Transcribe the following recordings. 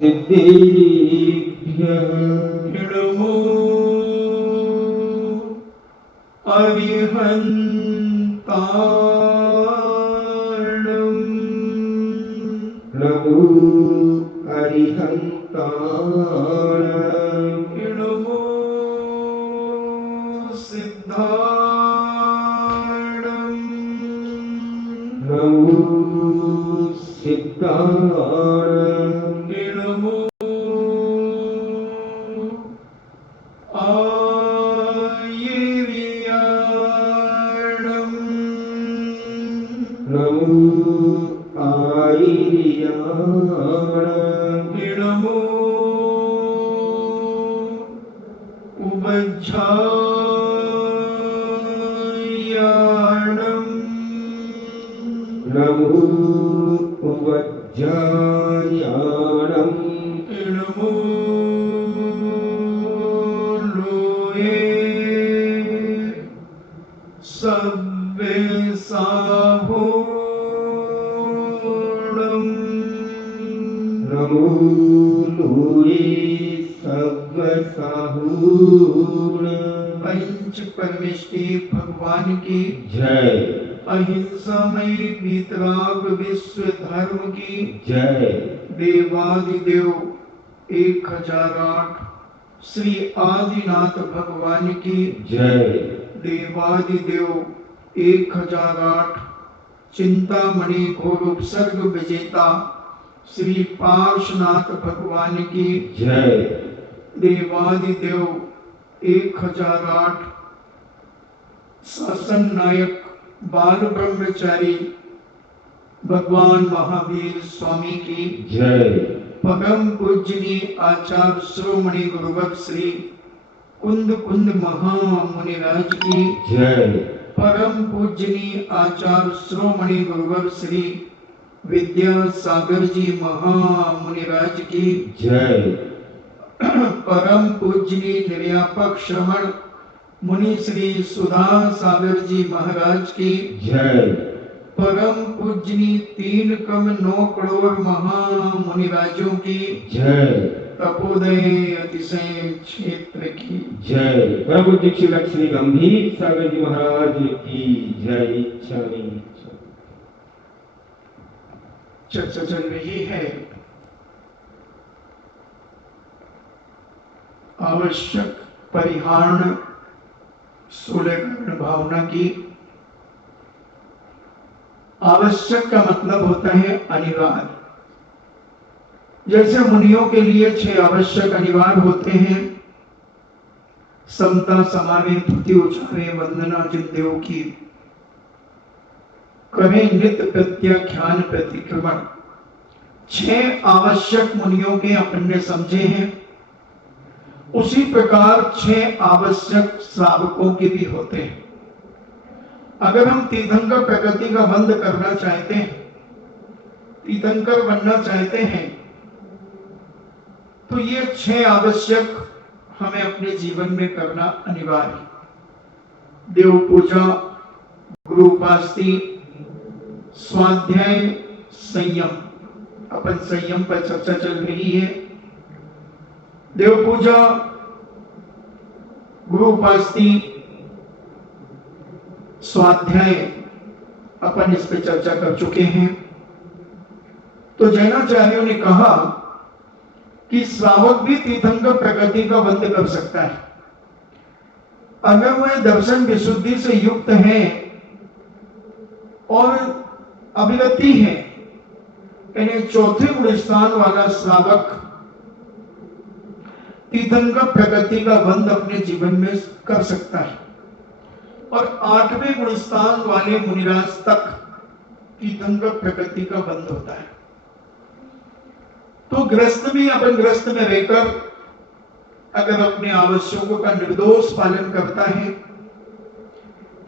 सिद्धेभ्यः नमो अरिहन्ताणं नमो अरिहन्ताणं नमो सिद्धाणं नमो सिद्धाणं नमो आयर्याणं नमो आयर्याणं नमो उभय्याणं नमो उपज्जायाणं नमो लोये सव्यसाहोणं नमो लोये सव्यसाहूणं पंच परमेष्टि भगवान की जय अहिंसामय वीतराग विश्व धर्म की जय देवादिदेव 1008 श्री आदिनाथ भगवान की जय देवादिदेव 1008 चिंतामणि घोर उपसर्ग विजेता श्री पार्श्वनाथ भगवान की जय देवादिदेव 1008 शासन नायक बाल ब्रह्मचारी भगवान महावीर स्वामी की जय परम पूजनीय आचार्य श्रोमणि गुरुवर श्री कुंद कुंद महामुनिराज की जय परम पूजनीय आचार्य श्रोमणि गुरुवर श्री विद्यासागर जी महामुनिराज की जय परम पूजनीय निर्यापक श्रमण मुनि श्री सुधा सागर जी महाराज की जय परम पूजनीय 3 कम 9 करोड़ महामुनिराजों की जय तपोदय अतिशय क्षेत्र की जय प्रभु दीक्षित श्री गंभीर सागर जी महाराज की जय। इच्छा नहीं चर्चा चल रही है आवश्यक परिहार सुलेखन भावना की। आवश्यक का मतलब होता है अनिवार्य। जैसे मुनियों के लिए 6 आवश्यक अनिवार्य होते हैं, समता समावेश धुति उचारे वंदना जिनदेव की, करें नित्य प्रत्याख्यान प्रतिक्रमण। 6 आवश्यक मुनियों के अपन ने समझे हैं। उसी प्रकार 6 आवश्यक श्रावकों के भी होते हैं। अगर हम तीर्थंकर प्रकृति का बंध करना चाहते हैं, तीर्थंकर बनना चाहते हैं, तो ये 6 आवश्यक हमें अपने जीवन में करना अनिवार्य। देव पूजा, गुरु उपासना, स्वाध्याय, संयम। अपन संयम पर चर्चा चल रही है। देव पूजा, गुरु उपासना, स्वाध्याय, अपन इस पे चर्चा कर चुके हैं। तो जैनाचार्यों ने कहा कि श्रावक भी तीर्थंकर प्रकृति का बंध कर सकता है अगर वह दर्शन विशुद्धि से युक्त है और अभिगति है, यानी 4थे गुण स्थान वाला श्रावक तीर्थंकर प्रकृति का बंध अपने जीवन में कर सकता है और 8वें गुण स्थान वाले मुनिराज तक तीर्थंकर प्रकृति का बंध होता है। तो गृहस्थ भी अपन गृहस्थ में रहकर अगर अपने आवश्यकों का निर्दोष पालन करता है,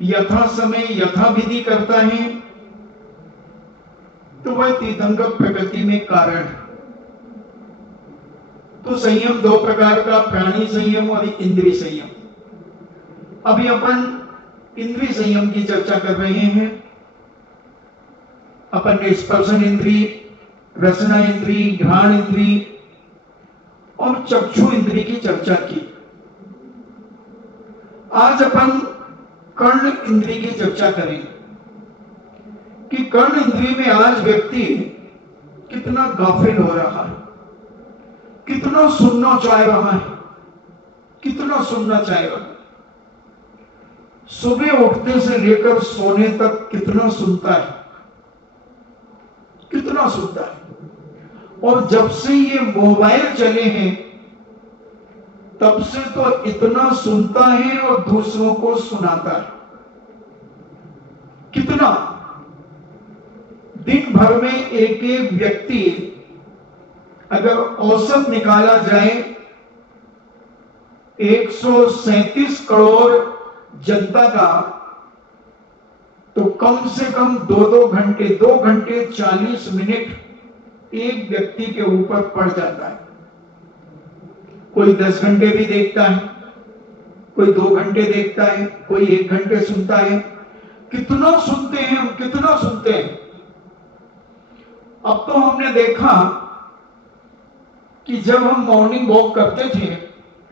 यथा समय यथा विधि करता है, तो वह तीर्थंकर प्रकृति में कारण। तो संयम 2 प्रकार का, प्राणी संयम और इंद्रिय संयम। अभी अपन इंद्रिय संयम की चर्चा कर रहे हैं। अपन ने स्पर्शन इंद्रिय, रसना इंद्रिय, घ्राण इंद्रिय, और चक्षु इंद्रिय की चर्चा की। आज अपन कर्ण इंद्रिय की चर्चा करें कि कर्ण इंद्रिय में आज व्यक्ति कितना गाफिल हो रहा है, कितना सुनना चाह रहा है, कितना सुनना चाह रहा है। सुबह उठने से लेकर सोने तक कितना सुनता है, कितना सुनता है। और जब से ये मोबाइल चले हैं तब से तो इतना सुनता है और दूसरों को सुनाता है। कितना दिन भर में एक एक व्यक्ति अगर औसत निकाला जाए 137 करोड़ जनता का, तो कम से कम 2 घंटे 40 मिनट एक व्यक्ति के ऊपर पड़ जाता है। कोई 10 घंटे भी देखता है, कोई 2 घंटे देखता है, कोई 1 घंटे सुनता है। कितना सुनते हैं हम, कितना सुनते हैं। अब तो हमने देखा कि जब हम मॉर्निंग वॉक करते थे,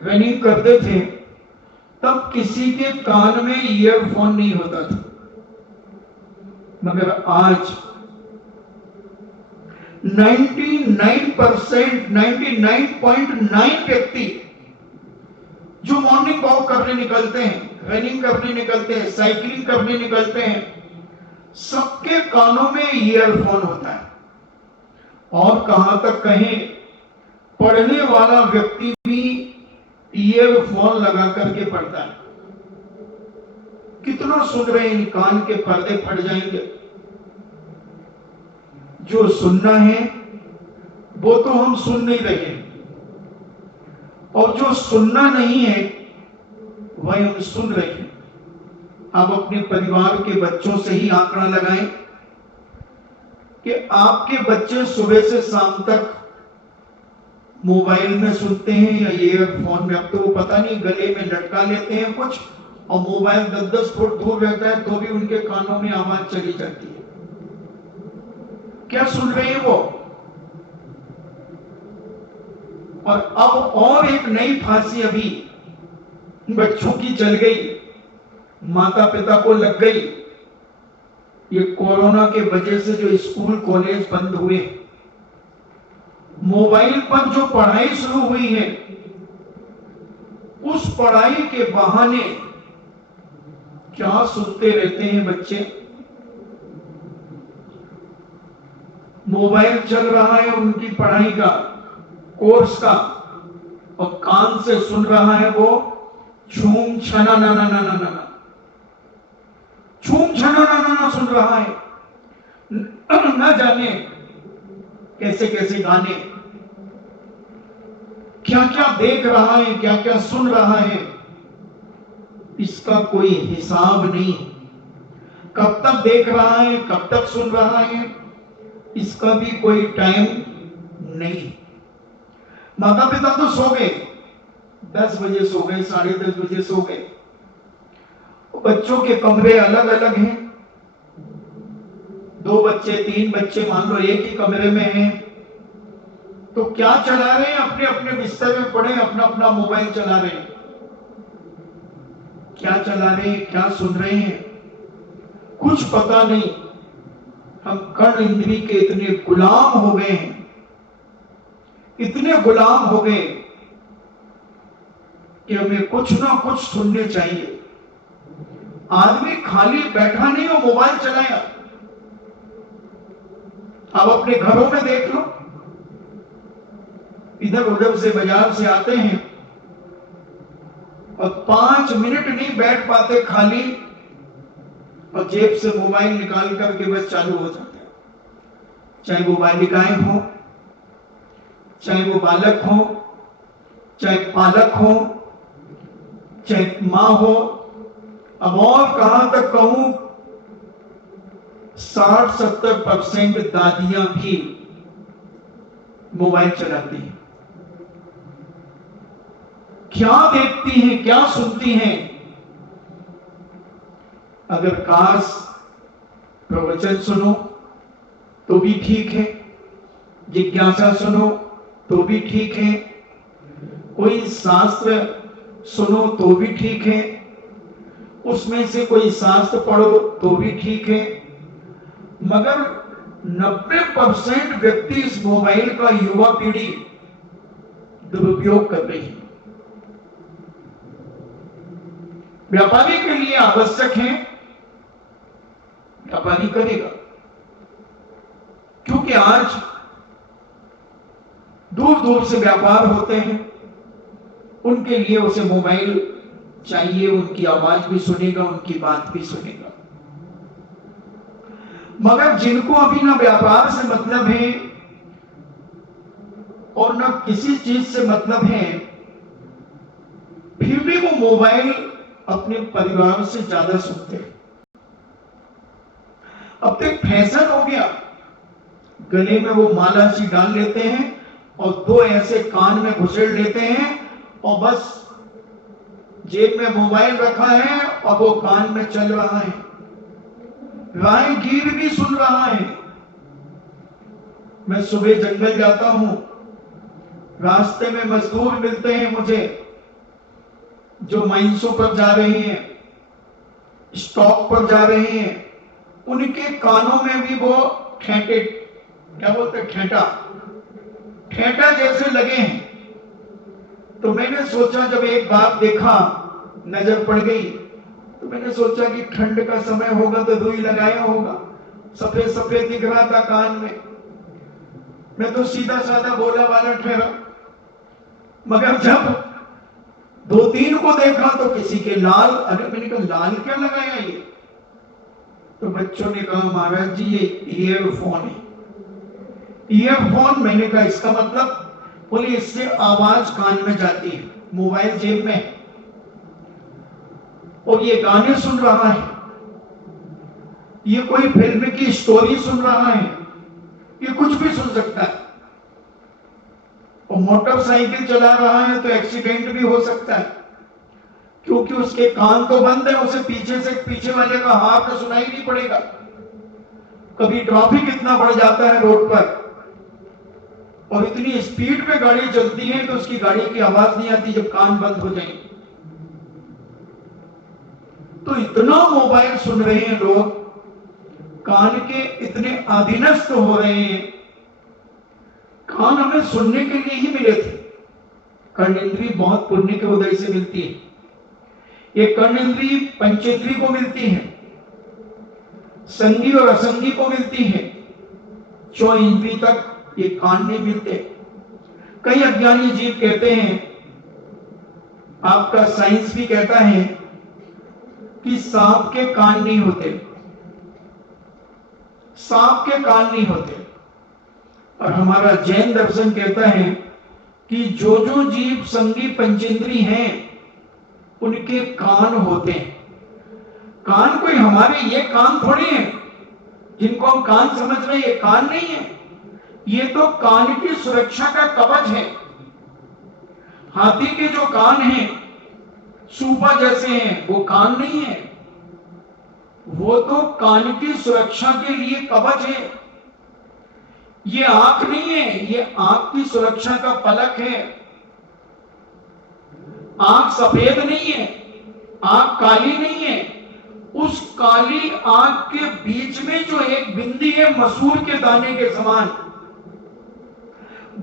रनिंग करते थे, तब किसी के कान में ईयरफोन नहीं होता था। मगर आज 99.9 व्यक्ति जो मॉर्निंग वॉक करने निकलते हैं, रनिंग करने निकलते हैं, साइकिलिंग करने निकलते हैं, सबके कानों में ईयरफोन होता है। और कहां तक कहें, पढ़ने वाला व्यक्ति भी ईयरफोन लगा करके पढ़ता है। कितना सुन रहे हैं, कान के पर्दे फट जाएंगे। जो सुनना है वो तो हम सुन नहीं रहे, और जो सुनना नहीं है वह हम सुन रहे हैं। आप अपने परिवार के बच्चों से ही आंकड़ा लगाएं कि आपके बच्चे सुबह से शाम तक मोबाइल में सुनते हैं या ईयरफोन में। अब तो वो पता नहीं गले में लटका लेते हैं कुछ, और मोबाइल 10-10 फुट दूर रहता है तो भी उनके कानों में आवाज चली जाती है। क्या सुन रहे हैं वो। और अब और एक नई फांसी अभी बच्चों की चल गई, माता पिता को लग गई। ये कोरोना के वजह से जो स्कूल कॉलेज बंद हुए, मोबाइल पर जो पढ़ाई शुरू हुई है, उस पढ़ाई के बहाने क्या सुनते रहते हैं बच्चे। मोबाइल चल रहा है उनकी पढ़ाई का, कोर्स का, और कान से सुन रहा है वो छूम छना ना ना ना ना ना ना, छूम छना ना ना ना सुन रहा है। न जाने कैसे कैसे गाने, क्या क्या देख रहा है, क्या क्या सुन रहा है, इसका कोई हिसाब नहीं। कब तक देख रहा है, कब तक सुन रहा है, इसका भी कोई टाइम नहीं। माता पिता तो सो गए, 10 बजे सो गए, 10:30 बजे सो गए। बच्चों के कमरे अलग अलग हैं। 2 बच्चे 3 बच्चे मान लो एक ही कमरे में हैं, तो क्या चला रहे हैं, अपने अपने बिस्तर में पड़े अपना अपना मोबाइल चला रहे हैं। क्या चला रहे हैं, क्या सुन रहे हैं, कुछ पता नहीं। हम कर्ण इंद्रिय के इतने गुलाम हो गए हैं, इतने गुलाम हो गए कि हमें कुछ ना कुछ सुनने चाहिए। आदमी खाली बैठा नहीं हो, मोबाइल चलाया। अब अपने घरों में देख लो, इधर उधर से बाजार से आते हैं और 5 मिनट नहीं बैठ पाते खाली, और जेब से मोबाइल निकाल करके बस चालू हो जाते हैं। चाहे वो बालिकाएं हो, चाहे वो बालक हो, चाहे पालक हो, चाहे मां हो। अब और कहां तक कहूं, 60-70% दादियां भी मोबाइल चलाती हैं। क्या देखती हैं, क्या सुनती हैं। अगर काश प्रवचन सुनो तो भी ठीक है, जिज्ञासा सुनो तो भी ठीक है, कोई शास्त्र सुनो तो भी ठीक है, उसमें से कोई शास्त्र पढ़ो तो भी ठीक है, मगर 90% व्यक्ति इस मोबाइल का युवा पीढ़ी दुरुपयोग कर रही है। व्यापारी के लिए आवश्यक है, व्यापारी करेगा, क्योंकि आज दूर दूर से व्यापार होते हैं, उनके लिए उसे मोबाइल चाहिए, उनकी आवाज भी सुनेगा, उनकी बात भी सुनेगा। मगर जिनको अभी ना व्यापार से मतलब है और न किसी चीज से मतलब है, फिर भी वो मोबाइल अपने परिवार से ज्यादा सुनते हैं। अब तो फैशन हो गया, गले में वो माला सी डाल लेते हैं और 2 ऐसे कान में घुसेड़ लेते हैं और बस जेब में मोबाइल रखा है और वो कान में चल रहा है, राय गीत भी सुन रहा है। मैं सुबह जंगल जाता हूं, रास्ते में मजदूर मिलते हैं मुझे जो माइंसों पर जा रहे हैं, स्टॉक पर जा रहे हैं, उनके कानों में भी वो ठेटे, क्या बोलते हैं, ठेटा जैसे लगे हैं। तो मैंने सोचा, जब एक बार देखा, नजर पड़ गई, तो मैंने सोचा कि ठंड का समय होगा तो रुई लगाया होगा, सफेद सफेद दिख रहा था कान में। मैं तो सीधा साधा बोला वाला ठहरा, मगर जब 2-3 को देखा तो किसी के लाल। अरे मैंने कहा लाल क्या लगाया ये? तो बच्चों ने कहा महाराज जी ये ईयरफोन है। ईयरफोन, मैंने कहा इसका मतलब? बोले इससे आवाज कान में जाती है, मोबाइल जेब में और ये गाने सुन रहा है, ये कोई फिल्म की स्टोरी सुन रहा है, ये कुछ भी सुन सकता है। और मोटरसाइकिल चला रहा है तो एक्सीडेंट भी हो सकता है, क्योंकि उसके कान तो बंद है, उसे पीछे वाले का हाथ सुनाई नहीं पड़ेगा। कभी ट्रैफिक इतना बढ़ जाता है रोड पर और इतनी स्पीड पे गाड़ी चलती है तो उसकी गाड़ी की आवाज नहीं आती जब कान बंद हो जाए। तो इतना मोबाइल सुन रहे हैं लोग, कान के इतने अधीनस्थ हो रहे हैं। कान हमें सुनने के लिए ही मिले थे। कर्णेंद्रिय बहुत पुण्य के उदय से मिलती है। ये कर्णेंद्रिय पंचेंद्रिय को मिलती है, संगी और असंगी को मिलती है, 4 इंद्रिय तक ये कान नहीं मिलते। कई अज्ञानी जीव कहते हैं, आपका साइंस भी कहता है कि सांप के कान नहीं होते, सांप के कान नहीं होते। और हमारा जैन दर्शन कहता है कि जो जो जीव संगी पंचेंद्रिय हैं उनके कान होते हैं। कान कोई हमारे ये कान थोड़ी है जिनको हम कान समझ रहे हैं, ये कान नहीं है, ये तो कान की सुरक्षा का कवच है। हाथी के जो कान हैं सूपा जैसे हैं, वो कान नहीं है, वो तो कान की सुरक्षा के लिए कवच है। ये आंख नहीं है, ये आंख की सुरक्षा का पलक है। आंख सफेद नहीं है, आंख काली नहीं है, उस काली आंख के बीच में जो एक बिंदी है मसूर के दाने के समान,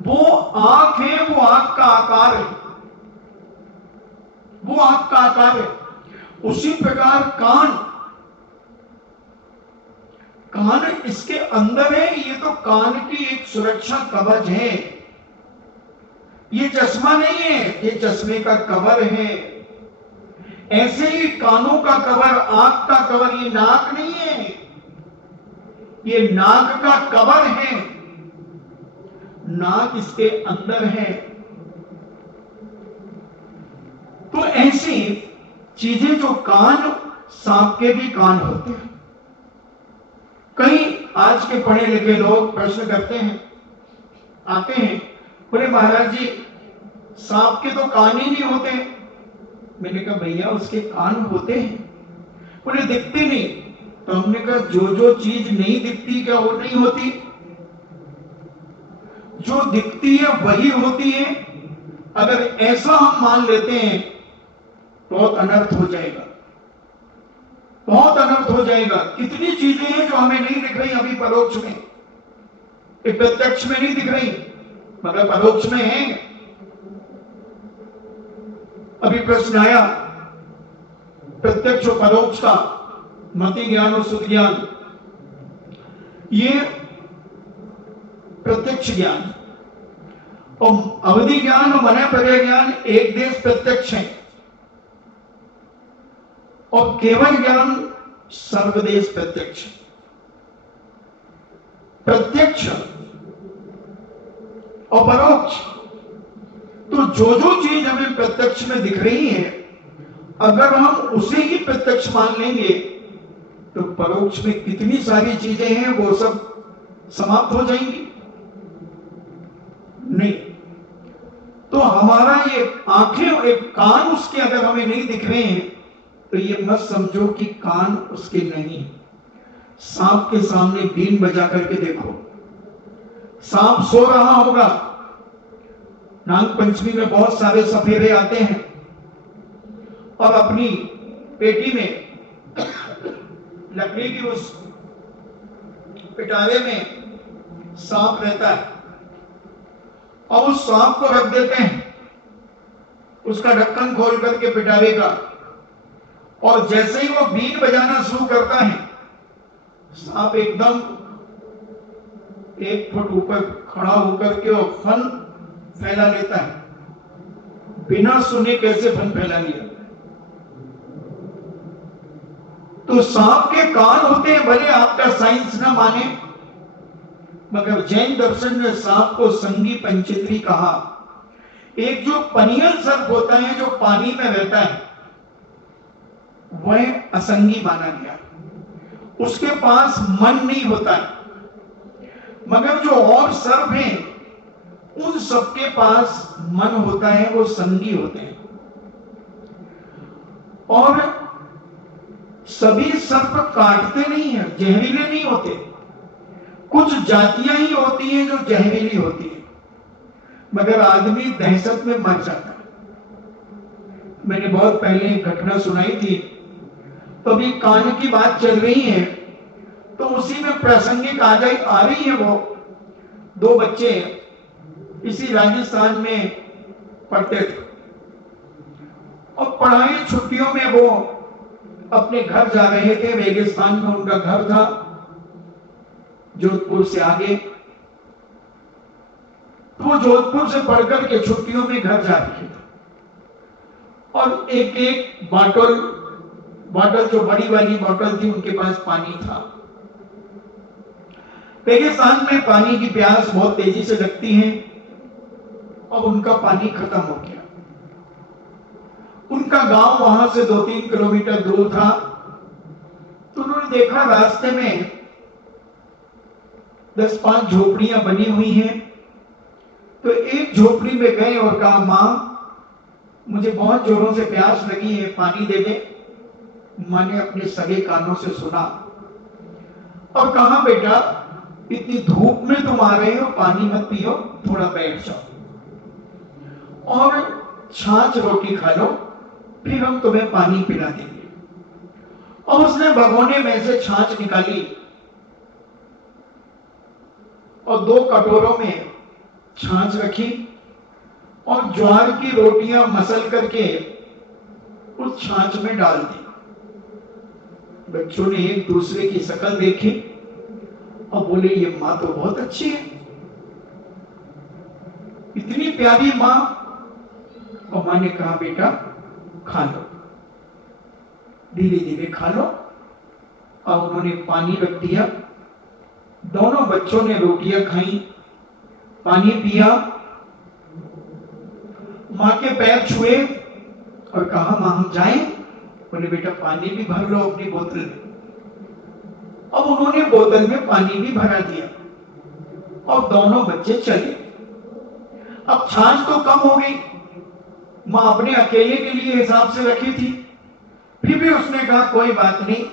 वो आंख है, वो आंख का आकार है, वो आंख का आकार है। उसी प्रकार कान इसके अंदर है, ये तो कान की एक सुरक्षा कवच है। ये चश्मा नहीं है, ये चश्मे का कवर है। ऐसे ही कानों का कवर, आंख का कवर, ये नाक नहीं है, ये नाक का कवर है, नाक इसके अंदर है। तो ऐसी चीजें जो कान, सांप के भी कान होते हैं। कई आज के पढ़े लिखे लोग प्रश्न करते हैं, आते हैं, बोले महाराज जी सांप के तो कान ही नहीं होते। मैंने कहा भैया उसके कान होते हैं, बोले दिखते नहीं। तो हमने कहा जो जो चीज नहीं दिखती क्या वो नहीं होती? जो दिखती है वही होती है, अगर ऐसा हम मान लेते हैं बहुत अनर्थ हो जाएगा, बहुत अनर्थ हो जाएगा। कितनी चीजें हैं जो हमें नहीं दिख रही अभी परोक्ष में, एक प्रत्यक्ष में नहीं दिख रही मगर परोक्ष में है। अभी प्रश्न आया प्रत्यक्ष और परोक्ष का, मति ज्ञान और शुद्ध ज्ञान। ये प्रत्यक्ष ज्ञान और अवधि ज्ञान और मन पर्याय ज्ञान एक देश प्रत्यक्ष है और केवल ज्ञान सर्वदेश प्रत्यक्ष। प्रत्यक्ष और परोक्ष, तो जो जो चीज हमें प्रत्यक्ष में दिख रही है अगर हम उसे ही प्रत्यक्ष मान लेंगे तो परोक्ष में कितनी सारी चीजें हैं वो सब समाप्त हो जाएंगी। नहीं तो हमारा ये आंखें और एक कान उसके अगर हमें नहीं दिख रहे हैं तो ये मत समझो कि कान उसके नहीं। सांप के सामने बीन बजा करके देखो, सांप सो रहा होगा, नाग पंचमी में बहुत सारे सफेरे आते हैं और अपनी पेटी में लकड़ी की उस पिटारे में सांप रहता है और उस सांप को रख देते हैं, उसका ढक्कन खोल करके पिटारे का, और जैसे ही वो बीन बजाना शुरू करता है सांप एकदम 1 फुट ऊपर खड़ा होकर के और फन फैला लेता है। बिना सुने कैसे फन फैला लिया। तो सांप के कान होते हैं, भले आपका साइंस ना माने मगर जैन दर्शन ने सांप को संगी पंचेंद्री कहा। एक जो पनियल सर्प होता है जो पानी में रहता है वह असंगी माना गया, उसके पास मन नहीं होता है। मगर जो और सर्प हैं उन सबके पास मन होता है, वो संगी होते हैं। और सभी सर्प काटते नहीं है, जहरीले नहीं होते। कुछ जातियां ही होती हैं जो जहरीली होती है मगर आदमी दहशत में मर जाता है। मैंने बहुत पहले एक घटना सुनाई थी, तो अभी कान की बात चल रही है तो उसी में प्रासंगिक आ रही है। वो 2 बच्चे इसी राजस्थान में पढ़ते थे और पढ़ाई छुट्टियों में वो अपने घर जा रहे थे। रेगिस्तान में उनका घर था, जोधपुर से आगे। तो वो जोधपुर से पढ़कर के छुट्टियों में घर जा रहे थे और एक बॉटल जो बड़ी वाली बॉटल थी उनके पास पानी था। रेगिस्तान में पानी की प्यास बहुत तेजी से लगती है और उनका पानी खत्म हो गया। उनका गांव वहां से 2-3 किलोमीटर दूर था। तो उन्होंने देखा रास्ते में 10-5 झोपड़ियां बनी हुई हैं। तो एक झोपड़ी में गए और कहा, मां मुझे बहुत जोरों से प्यास लगी है, पानी दे दे। मां ने अपने सगे कानों से सुना और कहा, बेटा इतनी धूप में तुम आ रहे हो, पानी मत पियो, थोड़ा बैठ जाओ और छाछ रोटी खा लो, फिर हम तुम्हें पानी पिला देंगे। और उसने भगोने में से छाछ निकाली और 2 कटोरों में छाछ रखी और ज्वार की रोटियां मसल करके उस छाछ में डाल दी। बच्चों ने एक दूसरे की शक्ल देखी और बोले, ये माँ तो बहुत अच्छी है, इतनी प्यारी माँ। और माँ ने कहा, बेटा खा लो, धीरे धीरे खा लो। और उन्होंने पानी रख दिया। दोनों बच्चों ने रोटियां खाई, पानी पिया, माँ के पैर छुए और कहा, माँ हम जाएं? बोले, बेटा पानी भी भर लो अपनी बोतल में। अब उन्होंने बोतल में पानी भी भरा दिया और दोनों बच्चे चले। अब छाछ तो कम हो गई, माँ अपने अकेले के लिए हिसाब से रखी थी। फिर भी उसने कहा, कोई बात नहीं।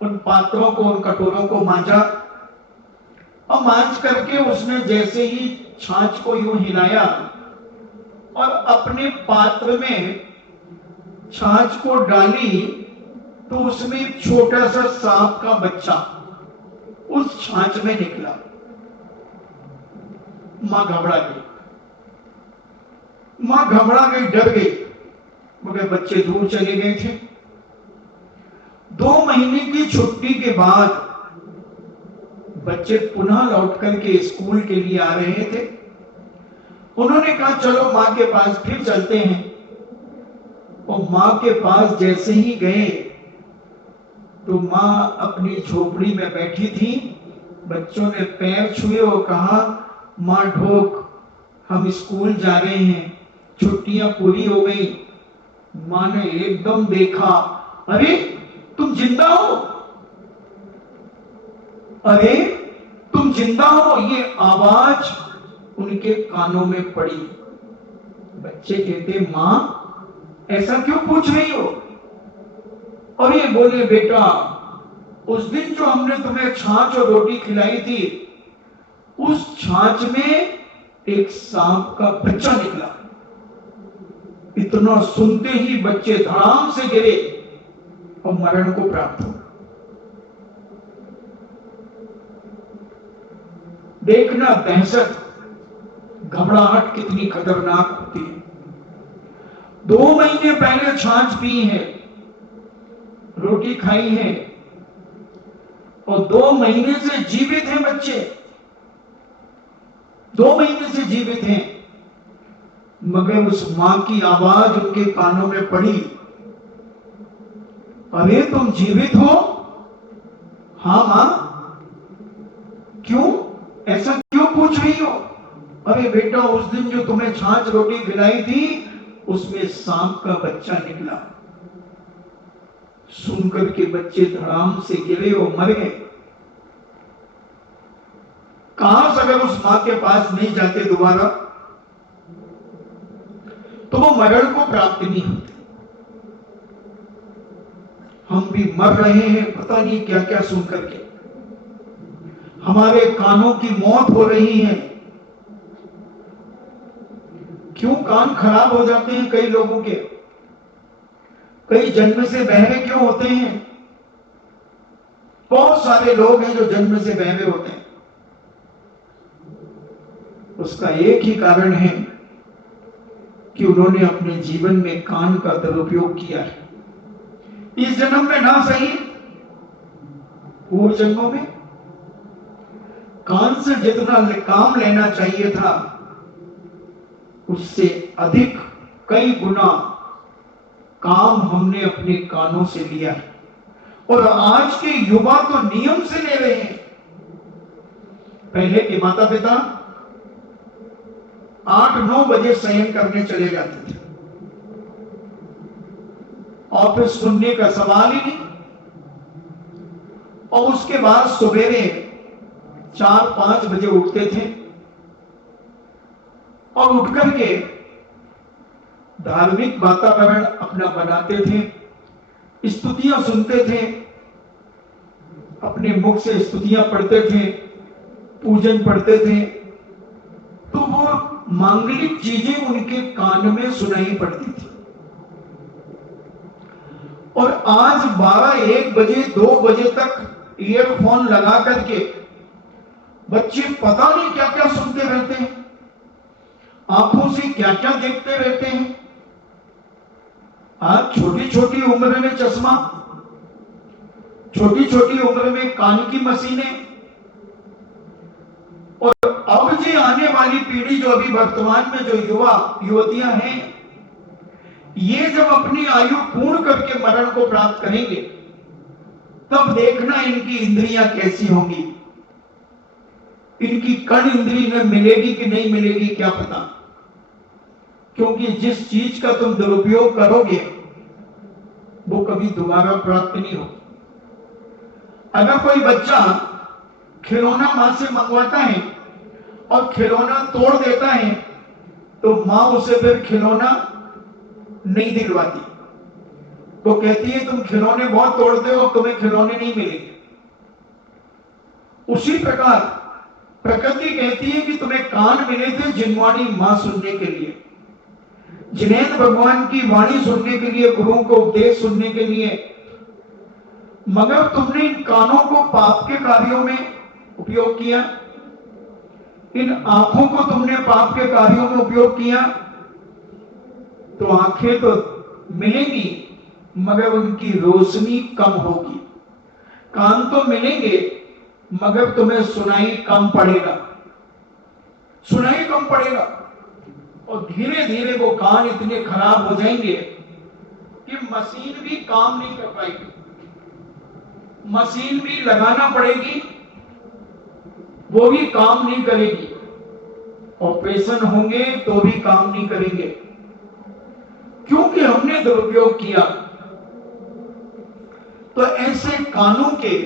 उन पात्रों को, उन कटोरों को मांजा और मांज करके उसने जैसे ही छाछ को यूं हिलाया और अपने पात्र में छाछ को डाली तो उसमें एक छोटा सा सांप का बच्चा उस छाछ में निकला। मां घबरा गई, मां घबरा गई, डर गई, मगर बच्चे दूर चले गए थे। 2 महीने की छुट्टी के बाद बच्चे पुनः लौट करके स्कूल के लिए आ रहे थे। उन्होंने कहा चलो मां के पास फिर चलते हैं। और मां के पास जैसे ही गए तो मां अपनी झोपड़ी में बैठी थी। बच्चों ने पैर छुए और कहा मां ढोक, हम स्कूल जा रहे हैं, छुट्टियां पूरी हो गई। मां ने एकदम देखा, अरे तुम जिंदा हो, अरे तुम जिंदा हो, ये आवाज उनके कानों में पड़ी। बच्चे कहते मां ऐसा क्यों पूछ रही हो? और ये बोले बेटा उस दिन जो हमने तुम्हें छाछ और रोटी खिलाई थी उस छाछ में एक सांप का बच्चा निकला। इतना सुनते ही बच्चे धड़ाम से गिरे और मरण को प्राप्त हो। देखना दहशत, घबराहट कितनी खतरनाक होती है। 2 महीने पहले छाछ पी है, रोटी खाई है और 2 महीने से जीवित हैं बच्चे, 2 महीने से जीवित हैं, मगर उस मां की आवाज उनके कानों में पड़ी, अरे तुम जीवित हो? हाँ मां। क्यों, ऐसा क्यों पूछ रही हो? अरे बेटा उस दिन जो तुम्हें छाछ रोटी खिलाई थी उसमें सांप का बच्चा निकला। सुनकर के बच्चे धड़ाम से गिरे और मर गए। काश अगर उस मां के पास नहीं जाते दोबारा तो वो मरण को प्राप्त नहीं होते। हम भी मर रहे हैं पता नहीं क्या क्या सुन करके, हमारे कानों की मौत हो रही है। क्यों कान खराब हो जाते हैं कई लोगों के, कई जन्म से बहरे क्यों होते हैं? बहुत सारे लोग हैं जो जन्म से बहरे होते हैं। उसका एक ही कारण है कि उन्होंने अपने जीवन में कान का दुरुपयोग किया है। इस जन्म में ना सही, पूर्व जन्मों में कान से जितना काम लेना चाहिए था उससे अधिक कई गुना काम हमने अपने कानों से लिया है। और आज के युवा तो नियम से ले रहे हैं। पहले के माता पिता 8-9 बजे शयन करने चले जाते थे और फिर सुनने का सवाल ही नहीं। और उसके बाद सवेरे 4-5 बजे उठते थे और उठ करके धार्मिक वातावरण अपना बनाते थे, स्तुतियां सुनते थे, अपने मुख से स्तुतियां पढ़ते थे, पूजन पढ़ते थे, तो वो मांगलिक चीजें उनके कान में सुनाई पड़ती थी। और आज 12-1 बजे 2 बजे तक ईयरफोन लगा करके बच्चे पता नहीं क्या क्या सुनते रहते हैं, आंखों से क्या क्या देखते रहते हैं। आज छोटी छोटी उम्र में चश्मा, छोटी छोटी उम्र में कान की मशीनें, और अब जी आने वाली पीढ़ी जो अभी वर्तमान में जो युवा युवतियां हैं, ये जब अपनी आयु पूर्ण करके मरण को प्राप्त करेंगे तब देखना इनकी इंद्रियां कैसी होंगी। इनकी कण इंद्री में मिलेगी कि नहीं मिलेगी क्या पता, क्योंकि जिस चीज का तुम दुरुपयोग करोगे वो कभी दोबारा प्राप्त नहीं हो। अगर कोई बच्चा खिलौना मां से मंगवाता है और खिलौना तोड़ देता है तो मां उसे फिर खिलौना नहीं दिलवाती। वो कहती है तुम खिलौने बहुत तोड़ते हो, तुम्हें खिलौने नहीं मिलेंगे। उसी प्रकार प्रकृति कहती है कि तुम्हें कान मिले थे जिनवाणी मां सुनने के लिए, जिनेंद्र भगवान की वाणी सुनने के लिए, गुरुओं को उपदेश सुनने के लिए, मगर तुमने इन कानों को पाप के कार्यों में उपयोग किया, इन आंखों को तुमने पाप के कार्यों में उपयोग किया, तो आंखें तो मिलेंगी मगर उनकी रोशनी कम होगी, कान तो मिलेंगे मगर तुम्हें सुनाई कम पड़ेगा, सुनाई कम पड़ेगा। और धीरे धीरे वो कान इतने खराब हो जाएंगे कि मशीन भी काम नहीं कर पाएगी, मशीन भी लगाना पड़ेगी, वो भी काम नहीं करेगी, ऑपरेशन होंगे तो भी काम नहीं करेंगे, क्योंकि हमने दुरुपयोग किया। तो ऐसे कानों के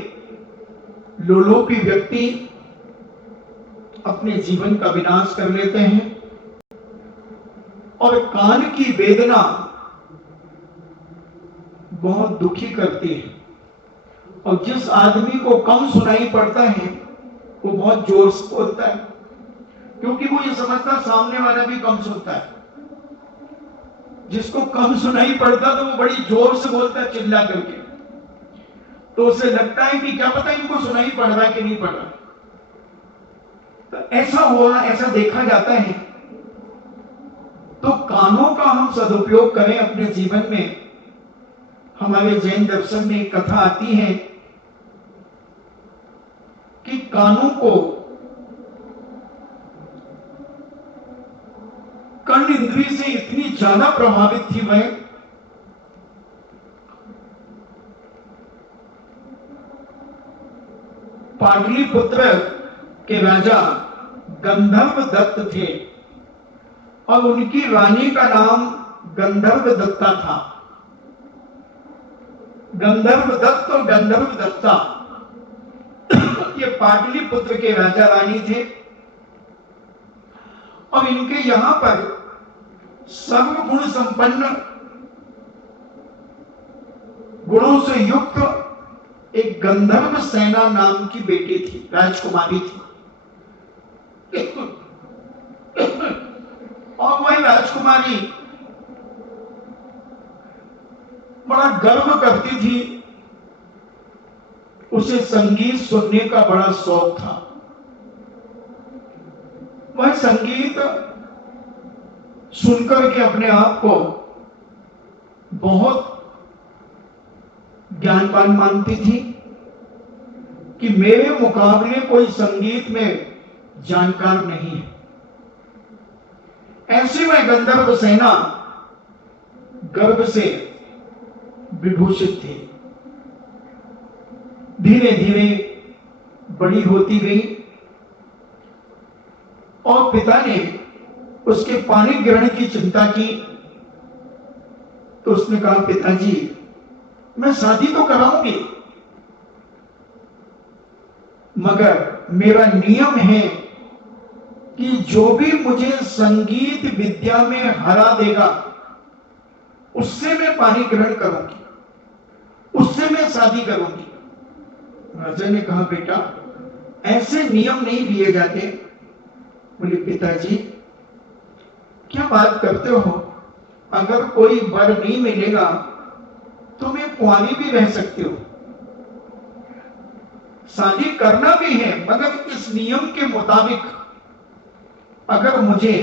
लोलोपी व्यक्ति अपने जीवन का विनाश कर लेते हैं। और कान की वेदना बहुत दुखी करती है, और जिस आदमी को कम सुनाई पड़ता है वो बहुत जोर से बोलता है, क्योंकि वो ये समझता सामने वाला भी कम सुनता है। जिसको कम सुनाई पड़ता तो वो बड़ी जोर से बोलता है, चिल्ला करके, तो उसे लगता है कि क्या पता इनको सुनाई पड़ रहा है कि नहीं पड़ रहा। तो ऐसा हुआ, ऐसा देखा जाता है। तो कानों का हम सदुपयोग करें अपने जीवन में। हमारे जैन दर्शन में एक कथा आती है कि कानों को कर्ण इंद्रिय से इतनी ज्यादा प्रभावित थी वह, पाटलिपुत्र के राजा गंधर्व दत्त थे और उनकी रानी का नाम गंधर्व दत्ता था। गंधर्व दत्त और गंधर्व दत्ता ये पाटलिपुत्र के राजा रानी थे, और इनके यहां पर सर्वगुण संपन्न, गुणों से युक्त एक गंधर्व सेना नाम की बेटी थी, राजकुमारी थी। और वही राजकुमारी बड़ा गर्व करती थी, उसे संगीत सुनने का बड़ा शौक था। वह संगीत सुनकर के अपने आप को बहुत ज्ञानवान मानती थी कि मेरे मुकाबले कोई संगीत में जानकार नहीं है। ऐसी वह गंधर्व सेना गर्व से विभूषित थी। धीरे धीरे बड़ी होती गई और पिता ने उसके पानी ग्रहण की चिंता की। तो उसने कहा, पिताजी मैं शादी तो कराऊंगी, मगर मेरा नियम है कि जो भी मुझे संगीत विद्या में हरा देगा उससे मैं पानी ग्रहण करूंगी, उससे मैं शादी करूंगी। राजा ने कहा, बेटा ऐसे नियम नहीं लिए जाते। बोले, पिताजी क्या बात करते हो, अगर कोई वर नहीं मिलेगा तो मैं कुंवारी भी रह सकती हूं, शादी करना भी है, मगर इस नियम के मुताबिक अगर मुझे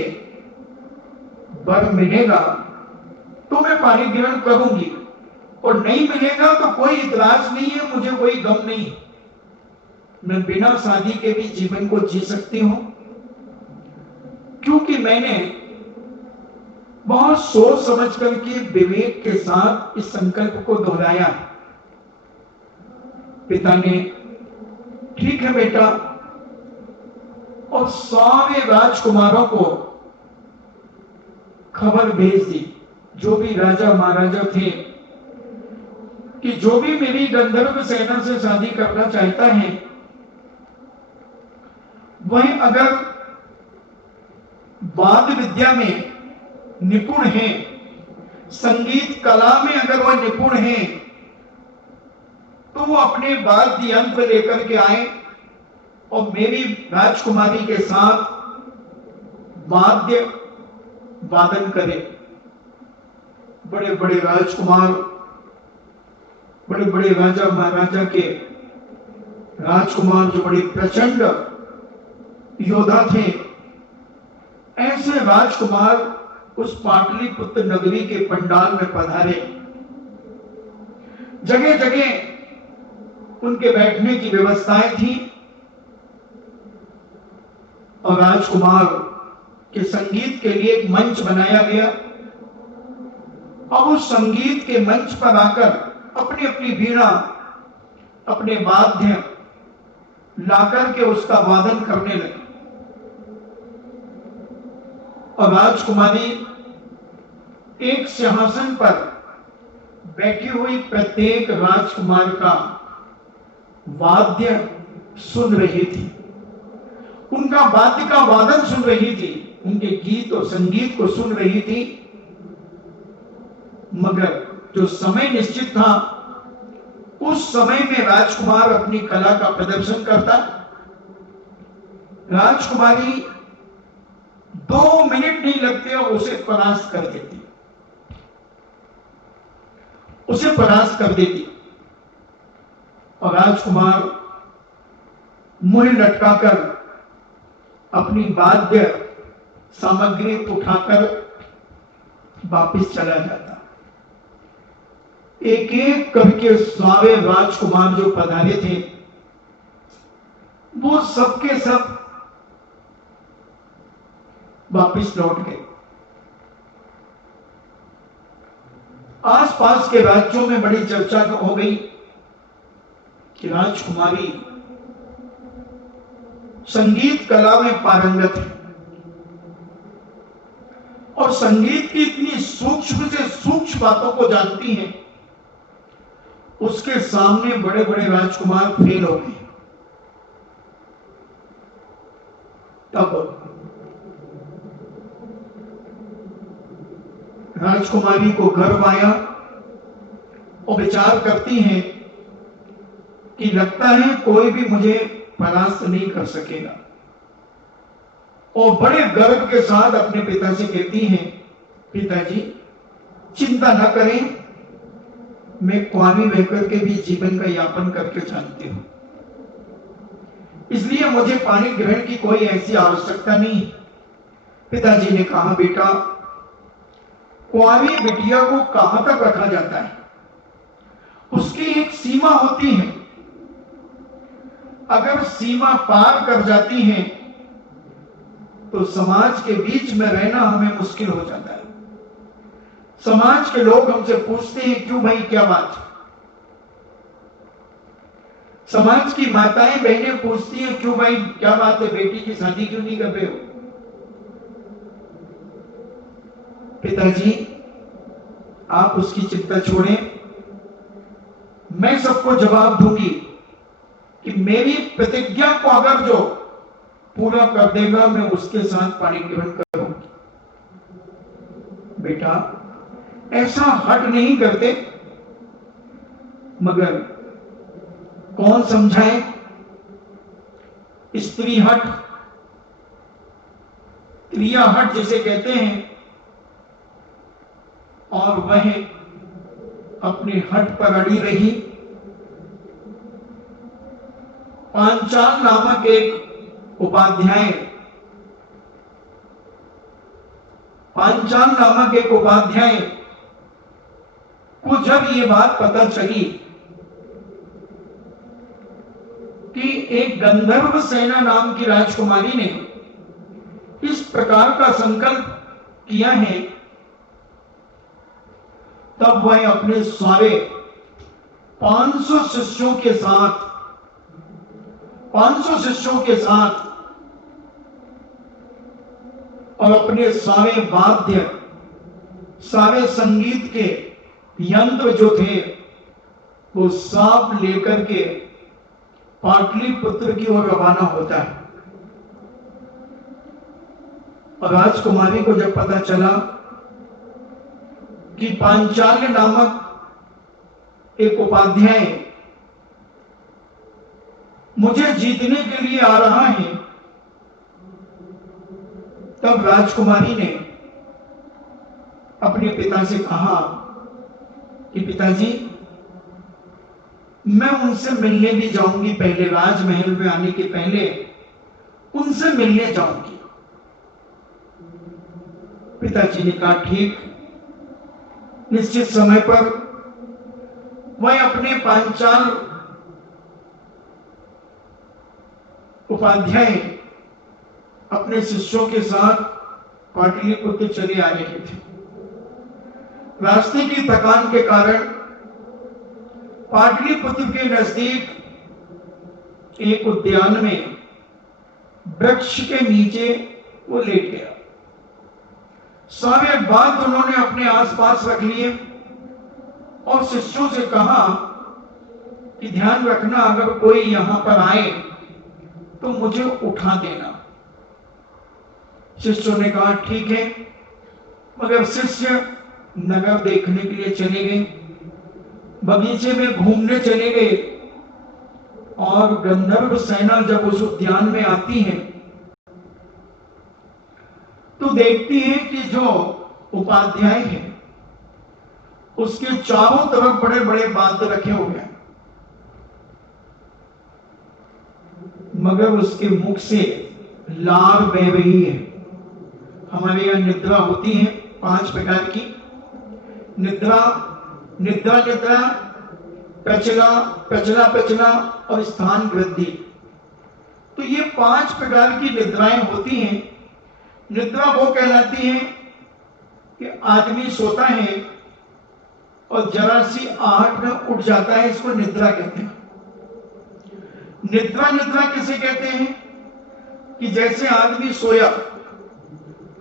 वर मिलेगा तो मैं पानी ग्रहण करूंगी, और नहीं मिलेगा तो कोई इतराज नहीं है, मुझे कोई गम नहीं, मैं बिना शादी के भी जीवन को जी सकती हूं, क्योंकि मैंने बहुत सोच समझ करके विवेक के साथ इस संकल्प को दोहराया। पिता ने ठीक है बेटा, और सारे राजकुमारों को खबर भेज दी, जो भी राजा महाराजा थे, कि जो भी मेरी गंधर्व सेना से शादी करना चाहता है वह अगर वाद विद्या में निपुण है, संगीत कला में अगर वह निपुण है, तो वो अपने वाद्य यंत्र लेकर के आए और मेरी राजकुमारी के साथ वाद्य वादन करे, बड़े बड़े राजकुमार, बड़े बड़े राजा महाराजा के राजकुमार जो बड़े प्रचंड योद्धा थे, ऐसे राजकुमार उस पाटलिपुत्र नगरी के पंडाल में पधारे। जगह जगह उनके बैठने की व्यवस्थाएं थी और राजकुमार के संगीत के लिए एक मंच बनाया गया और उस संगीत के मंच पर आकर अपनी अपनी वीणा, अपने वाद्य लाकर के उसका वादन करने लगे। और राजकुमारी एक सिंहासन पर बैठी हुई प्रत्येक राजकुमार का वाद्य सुन रही थी, उनका वाद्य का वादन सुन रही थी, उनके गीत और संगीत को सुन रही थी। मगर जो समय निश्चित था, उस समय में राजकुमार अपनी कला का प्रदर्शन करता। राजकुमारी 2 मिनट नहीं लगते और उसे परास्त कर देती, उसे परास्त कर देती। और राजकुमार मुंह लटकाकर अपनी वाद्य सामग्री उठाकर वापिस चला जाता। एक एक करके सारे राजकुमार जो पधारे थे, वो सबके सब वापिस लौट गए। आसपास के राज्यों में बड़ी चर्चा हो गई कि राजकुमारी संगीत कला में पारंगत है और संगीत की इतनी सूक्ष्म से सूक्ष्म बातों को जानती है। उसके सामने बड़े बड़े राजकुमार फेल हो गए। तब राजकुमारी को गर्व आया और विचार करती हैं कि लगता है कोई भी मुझे परास्त नहीं कर सकेगा। और बड़े गर्व के साथ अपने पिता से कहती हैं, पिताजी चिंता न करें, मैं कुंवारी रहकर के भी जीवन का यापन करके जानती हूं, इसलिए मुझे पानी ग्रहण की कोई ऐसी आवश्यकता नहीं। पिताजी ने कहा, बेटा कुंवारी बिटिया को कहां तक रखा जाता है, उसकी एक सीमा होती है। अगर सीमा पार कर जाती है तो समाज के बीच में रहना हमें मुश्किल हो जाता है। समाज के लोग हमसे पूछते हैं, क्यों भाई क्या बात? समाज की माताएं बहनें पूछती हैं, क्यों भाई क्या बात है, बेटी की शादी क्यों नहीं कर रहे हो? पिताजी आप उसकी चिंता छोड़ें, मैं सबको जवाब दूंगी कि मेरी प्रतिज्ञा को अगर जो पूरा कर देगा मैं उसके साथ पाणी ग्रहण करूंगी। बेटा ऐसा हट नहीं करते, मगर कौन समझाए? स्त्री हट, क्रिया हट जिसे कहते हैं, और वह अपने हट पर अड़ी रही। पांचाल नामक एक उपाध्याय, पांचाल नामक एक उपाध्याय को जब ये बात पता चली कि एक गंधर्व सेना नाम की राजकुमारी ने इस प्रकार का संकल्प किया है, तब वह अपने सारे 500 शिष्यों के साथ 500 शिष्यों के साथ और अपने सारे वाद्य, सारे संगीत के यंत्र जो थे वो सब लेकर के पाटलिपुत्र की ओर रवाना होता है। और राजकुमारी को जब पता चला कि पांचाल्य नामक एक उपाध्याय मुझे जीतने के लिए आ रहा है, तब राजकुमारी ने अपने पिता से कहा कि पिताजी मैं उनसे मिलने भी जाऊंगी, पहले राजमहल में आने के पहले उनसे मिलने जाऊंगी। पिताजी ने कहा ठीक। निश्चित समय पर वह अपने पांचाल उपाध्याय अपने शिष्यों के साथ पाटलिपुत्र चले आ रहे थे। रास्ते की थकान के कारण पाटलिपुत्र के नजदीक एक उद्यान में वृक्ष के नीचे वो लेट गया। सारे बात उन्होंने अपने आसपास रख लिए और शिष्यों से कहा कि ध्यान रखना, अगर कोई यहां पर आए तो मुझे उठा देना। शिष्यों ने कहा ठीक है। मगर शिष्य नगर देखने के लिए चले गए, बगीचे में घूमने चले गए और गंधर्व सेना जब उस उद्यान में आती है तो देखती है कि जो उपाध्याय है उसके चारों तरफ बड़े बड़े वाद्य रखे हुए हैं, मगर उसके मुख से लार बह रही है। हमारे यहाँ निद्रा होती है 5 प्रकार की, निद्रा, निद्रा निद्रा, प्रचला, प्रचला प्रचला और स्थान वृद्धि। तो ये 5 प्रकार की निद्राएं होती हैं। निद्रा वो कहलाती है कि आदमी सोता है और जरा सी आहट में उठ जाता है, इसको निद्रा कहते हैं। निद्रा निद्रा किसे कहते हैं कि जैसे आदमी सोया,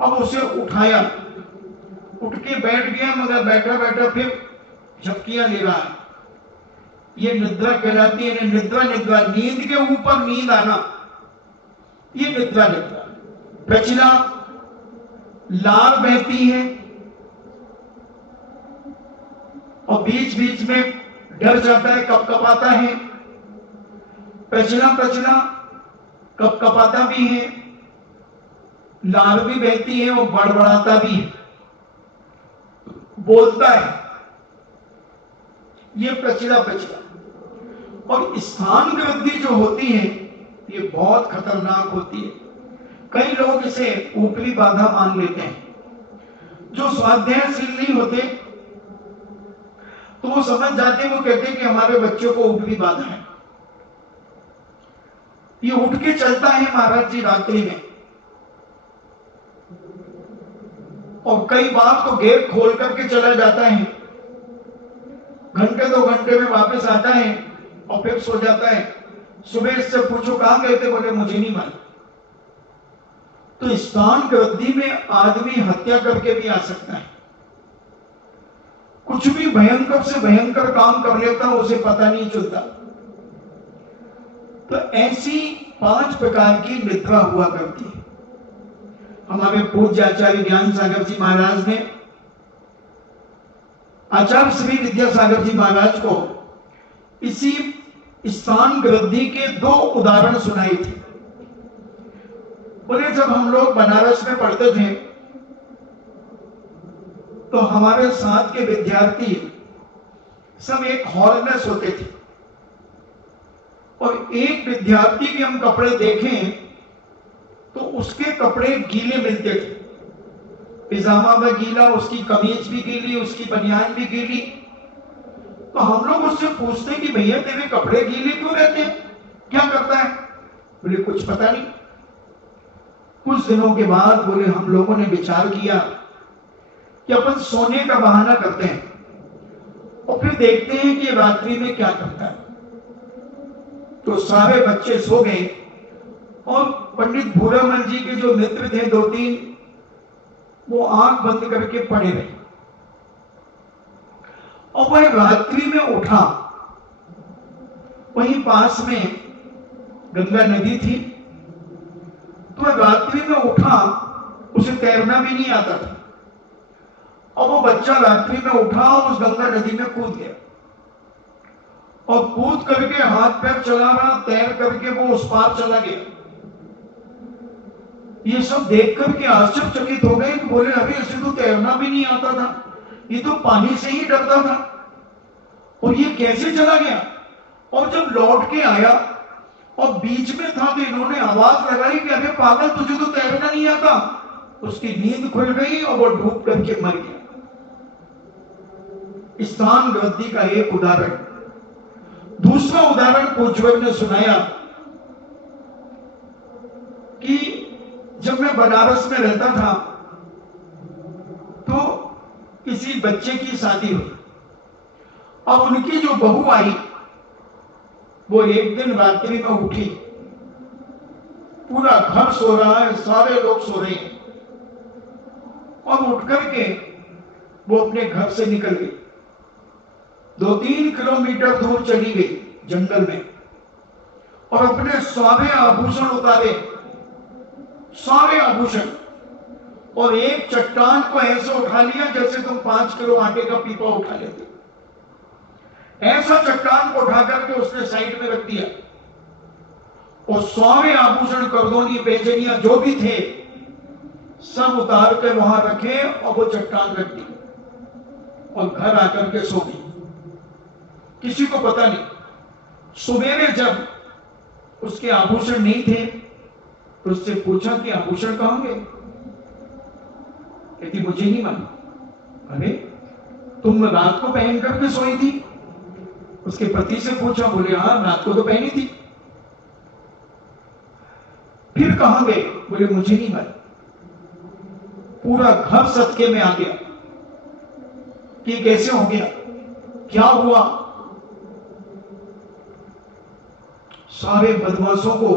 अब उसे उठाया, उठ के बैठ गया, मगर बैठा बैठा फिर झपकियां ले रहा है, ये निद्रा कहलाती है। निद्रा निद्रा, नींद के ऊपर नींद आना, ये निद्रा निद्रा। प्रचला, लार बहती है और बीच बीच में डर जाता है, कपकपाता है। प्रचला प्रचला, कपकपाता भी है, लार भी बहती है और बड़बड़ाता भी है, बोलता है, ये प्रचला प्रचला। और स्थान वृद्धि जो होती है ये बहुत खतरनाक होती है। कई लोग इसे ऊपरी बाधा मान लेते हैं। जो स्वाध्यायशील नहीं होते तो वो समझ जाते हैं, वो कहते हैं कि हमारे बच्चों को ऊपरी बाधा है। ये उठ के चलता है महाराज जी रात्रि में, और कई बार तो गेट खोल करके चला जाता है, घंटे 2 घंटे में वापस आता है और फिर सो जाता है। सुबह इससे पूछो कहां गए थे, बोले मुझे नहीं मालूम। तो स्थान वृद्धि में आदमी हत्या करके भी आ सकता है, कुछ भी भयंकर से भयंकर काम कर लेता है, उसे पता नहीं चलता। तो ऐसी 5 प्रकार की निद्रा हुआ करती है। हमारे पूज्य आचार्य ज्ञान सागर जी महाराज ने आचार्य श्री विद्यासागर जी महाराज को इसी स्थान वृद्धि के 2 उदाहरण सुनाए थे। बोले जब हम लोग बनारस में पढ़ते थे तो हमारे साथ के विद्यार्थी सब एक हॉल में सोते थे, और एक विद्यार्थी के हम कपड़े देखें तो उसके कपड़े गीले मिलते थे। पिजामा भी गीला, उसकी कमीज भी गीली, उसकी बनियान भी गीली। तो हम लोग उससे पूछते कि भैया तेरे कपड़े गीले क्यों रहते हैं, क्या करता है? बोले कुछ पता नहीं। कुछ दिनों के बाद बोले हम लोगों ने विचार किया कि अपन सोने का बहाना करते हैं और फिर देखते हैं कि रात्रि में क्या करता है। तो सारे बच्चे सो गए और पंडित भूरामल जी के जो मित्र थे 2-3, वो आंख बंद करके पड़े रहे। और वह रात्रि में उठा, वहीं पास में गंगा नदी थी, तो वह रात्रि में उठा, उसे तैरना भी नहीं आता था, और वो बच्चा रात्रि में उठा और उस गंगा नदी में कूद गया, और कूद करके हाथ पैर चला रहा, तैर करके वो उस पार चला गया। ये सब देख करके आश्चर्यचकित हो गए कि बोले अरे इसे तो तैरना भी नहीं आता था, ये तो पानी से ही डरता था, और ये कैसे चला गया। और जब लौट के आया और बीच में था तो इन्होंने आवाज लगाई कि अरे पागल, तुझे तो तैरना नहीं आता। उसकी नींद खुल गई और वो डूब करके मर गया। स्थान गद्दी का एक उदाहरण। दूसरा उदाहरण पूज्यवर ने सुनाया कि जब मैं बनारस में रहता था तो किसी बच्चे की शादी हुई और उनकी जो बहू आई वो एक दिन रात्रि में उठी, पूरा घर सो रहा है, सारे लोग सो रहे हैं, और उठ करके वो अपने घर से निकल गई। 2-3 किलोमीटर दूर चली गई जंगल में और अपने सारे आभूषण उतारे, सारे आभूषण, और एक चट्टान को ऐसे उठा लिया जैसे तुम 5 किलो आटे का पीपा उठा लेते। ऐसा चट्टान को उठा करके उसने साइड में रख दिया और सारे आभूषण, करदोनी, बेचनिया जो भी थे सब उतार के वहां रखे और वो चट्टान रख दी और घर आकर के सो गई। किसी को पता नहीं। सुबह जब उसके आभूषण नहीं थे तो उससे पूछा कि आभूषण कहां गए। कहती मुझे नहीं मालूम। अरे तुम रात को पहन करके सोई थी। उसके पति से पूछा, बोले हाँ रात को तो पहनी थी। फिर कहां गए, बोले मुझे नहीं मालूम। पूरा घर सदके में आ गया कि कैसे हो गया, क्या हुआ। सारे बदमाशों को,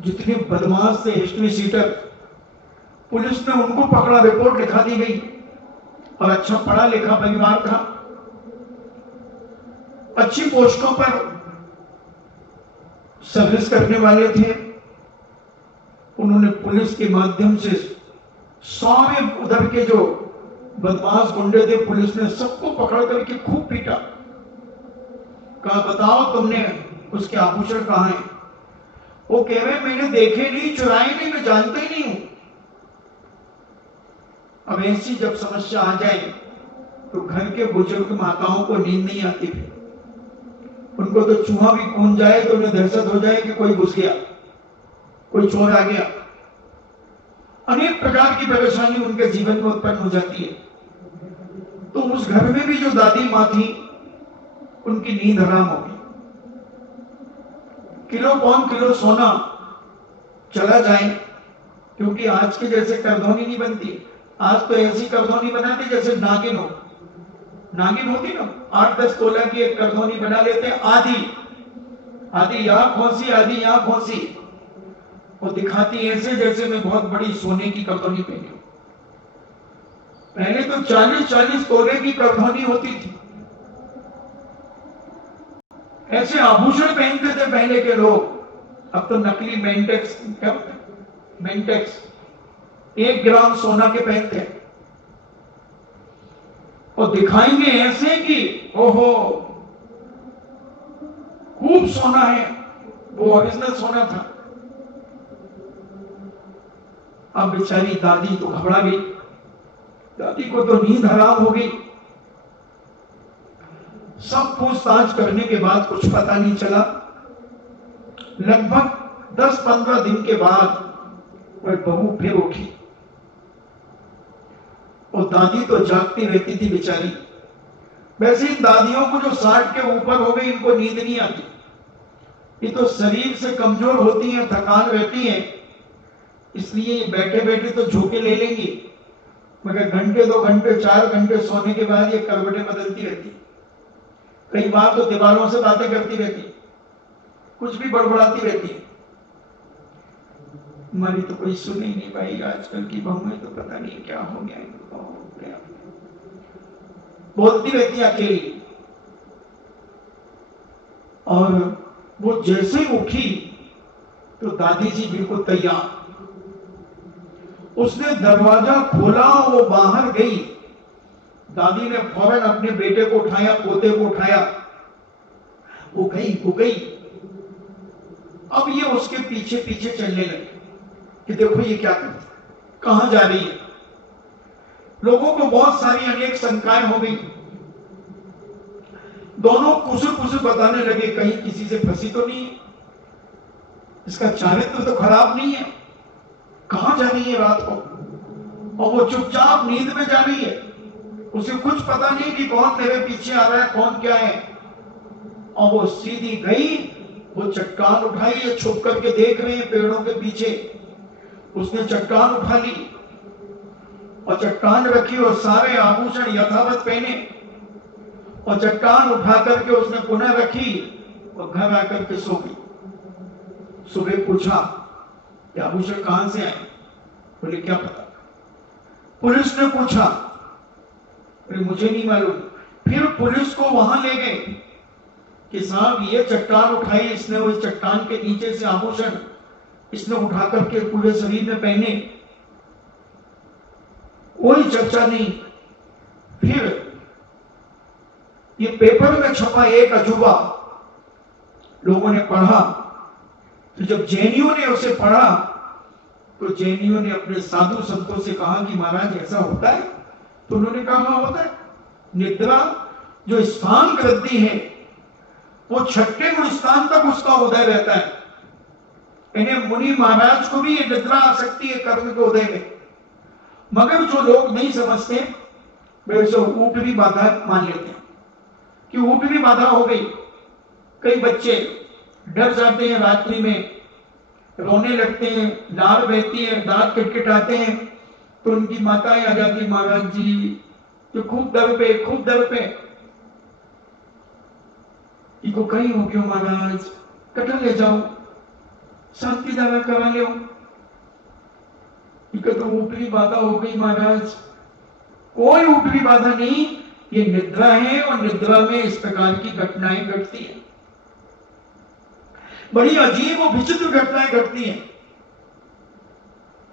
जितने बदमाश थे हिस्ट्री सीटर, पुलिस ने उनको पकड़ा, रिपोर्ट लिखा दी गई। और अच्छा पढ़ा लिखा परिवार था, अच्छी पोस्टों पर सर्विस करने वाले थे। उन्होंने पुलिस के माध्यम से सारे उधर के जो बदमाश गुंडे थे, पुलिस ने सबको पकड़ करके खूब पीटा। कहा बताओ तुमने उसके आभूषण कहां हैं। वो कह रहे मैंने देखे नहीं, चुराए नहीं, मैं जानते ही नहीं हूं। अब ऐसी जब समस्या आ जाए तो घर के बुजुर्ग माताओं को नींद नहीं आती। उनको तो चूहा भी कूद जाए तो उन्हें दहशत हो जाए कि कोई घुस गया, कोई चोर आ गया। अनेक प्रकार की परेशानी उनके जीवन में उत्पन्न हो जाती है। तो उस घर में भी जो दादी माँ थी उनकी नींद हराम हो गई। किलो पौन किलो सोना चला जाए, क्योंकि आज के जैसे करधौनी नहीं बनती। आज तो ऐसी करधौनी बनाते जैसे नागिन हो। नागिन होती ना, 8-10 तोला की एक करधौनी बना लेते, आधी यहां खोसी, आधी यहां खोसी, वो दिखाती ऐसे जैसे मैं बहुत बड़ी सोने की करधौनी पहनी हूं। पहले तो 40-40 तोले की करधौनी होती थी। ऐसे आभूषण पहनते थे पहले के लोग। अब तो नकली मेंटेक्स, क्या मेंटेक्स 1 ग्राम सोना के पहनते हैं और दिखाएंगे ऐसे कि ओहो खूब सोना है, वो ओरिजिनल सोना था। अब बेचारी दादी तो घबरा गई। दादी को तो नींद हराम हो गई। सब पूछताछ करने के बाद कुछ पता नहीं चला। लगभग 10-15 दिन के बाद वह बहू फिर उठी और दादी तो जागती रहती थी बेचारी। वैसे इन दादियों को जो 60 के ऊपर हो गई, इनको नींद नहीं आती। ये तो शरीर से कमजोर होती हैं, थकान रहती है, इसलिए बैठे बैठे तो झोंके ले लेंगी, मगर घंटे 2 घंटे 4 घंटे सोने के बाद ये करवटें बदलती रहती। कई बार तो दीवारों से बातें करती रहती, कुछ भी बड़बड़ाती रहती। हमारी तो कोई सुन ही नहीं पाई। आजकल की बहुएं तो पता नहीं क्या हो गया, क्या बोलती रहती अकेली। और वो जैसे ही उठी तो दादी जी बिल्कुल तैयार। उसने दरवाजा खोला, वो बाहर गई। दादी ने फौरन अपने बेटे को उठाया, पोते को उठाया, वो गई। अब ये उसके पीछे पीछे चलने लगे कि देखो ये क्या करती, कहां जा रही है। लोगों को बहुत सारी अनेक शंकाएं हो गई। दोनों कुसुर कुसुर बताने लगे, कहीं किसी से फंसी तो नहीं है, इसका चारित्र तो खराब नहीं है, कहां जा रही है रात को, और वो चुपचाप नींद में जा रही है, उसे कुछ पता नहीं कि कौन मेरे पीछे आ रहा है, कौन क्या है। और वो सीधी गई, वो चट्टान उठाई, ये छुप करके देख रहे हैं पेड़ों के पीछे, उसने चट्टान उठा ली और चट्टान रखी और सारे आभूषण यथावत पहने, और चट्टान उठा करके उसने पुनः रखी और घर आकर के सो गई। सुबह पूछा कि आभूषण कहां से आए? बोले क्या पता। पुलिस ने पूछा, बोले मुझे नहीं मालूम। फिर पुलिस को वहां ले गए कि साहब ये चट्टान उठाई इसने, उस चट्टान के नीचे से आभूषण इसने उठा करके पूरे शरीर में पहने, कोई चर्चा नहीं। फिर ये पेपर में छपा एक अजूबा लोगों ने पढ़ा, तो जब जैनियों ने उसे पढ़ा तो जैनियों ने अपने साधु संतों से कहा कि महाराज ऐसा होता है? तो उन्होंने कहा होता है, निद्रा जो स्थान करती है वो छठे गुण स्थान तक उसका उदय रहता है। इन्हें मुनि महाराज को भी ये निद्रा आ सकती है कर्म के उदय में, मगर जो लोग नहीं समझते वे उसे ऊट भी बाधा मान लेते हैं कि ऊट भी बाधा हो गई। कई बच्चे डर जाते हैं, रात्रि में रोने लगते हैं, लार बहती है, दांत किटकिटाते हैं, तो उनकी माताएं आ जाती, महाराज जी तो खूब दर पे, खूब दर पे, इनको कहीं हो क्यों महाराज, कटन ले जाओ, शांति दवा करा लो। तो ऊपरी बाधा हो गई महाराज। कोई ऊपरी बाधा नहीं, ये निद्रा है और निद्रा में इस प्रकार की घटनाएं घटती हैं, बड़ी अजीब और विचित्र घटनाएं घटती हैं।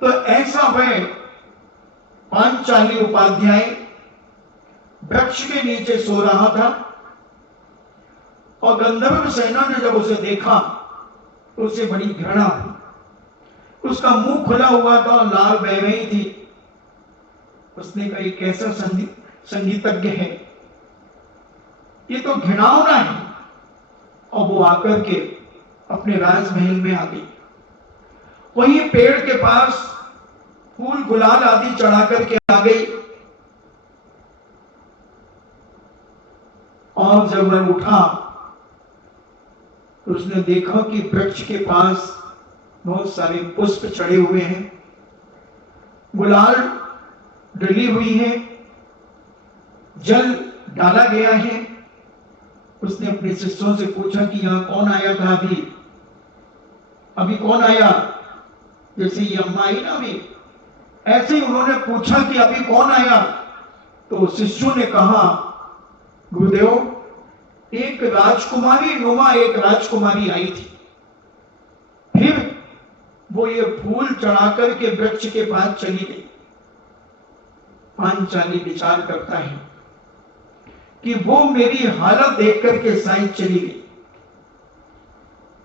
तो ऐसा वह पांचाली उपाध्याय वृक्ष के नीचे सो रहा था और गंधर्व सेना ने जब उसे देखा तो उसे बड़ी घृणा हुई। उसका मुंह खुला हुआ था, लाल बह रही थी। उसने कहा ये कैसा संगीतज्ञ है, ये तो घिनौना है। और वो आकर के अपने राजमहल में आ गई। वहीं पेड़ के पास फूल गुलाल आदि चढ़ा करके आ गई। और जब वह उठा तो उसने देखा कि वृक्ष के पास बहुत सारे पुष्प चढ़े हुए हैं, गुलाल डली हुई है, जल डाला गया है। उसने अपने शिष्यों से पूछा कि यहां कौन आया था अभी कौन आया? जैसे ये अम्मा आई ना अभी, ऐसे ही उन्होंने पूछा कि अभी कौन आया? तो शिष्यों ने कहा गुरुदेव एक राजकुमारी नुमा एक राजकुमारी आई थी। फिर वो ये फूल चढ़ाकर के वृक्ष के पास चली गई। पांचाली विचार करता है कि वो मेरी हालत देख करके शायद चली गई,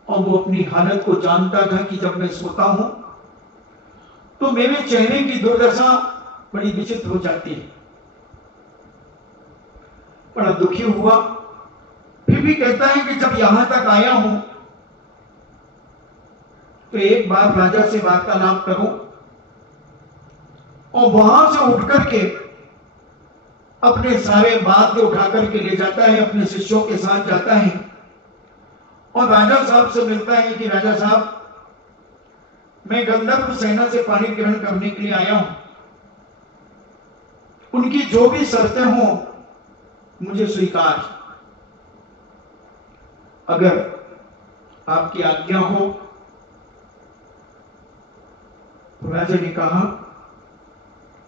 और वो अपनी हालत को जानता था कि जब मैं सोता हूं तो मेरे चेहरे की दुर्दशा बड़ी विचित्र हो जाती है। बड़ा दुखी हुआ। फिर भी कहता है कि जब यहां तक आया हूं तो एक बार राजा से वार्तालाप करूं, और वहां से उठ करके अपने सारे वाद्य उठा करके ले जाता है, अपने शिष्यों के साथ जाता है और राजा साहब से मिलता है कि राजा साहब मैं गंधर्व सेना से पानी ग्रहण करने के लिए आया हूं, उनकी जो भी शर्तें हों मुझे स्वीकार, अगर आपकी आज्ञा हो। तो राजा ने कहा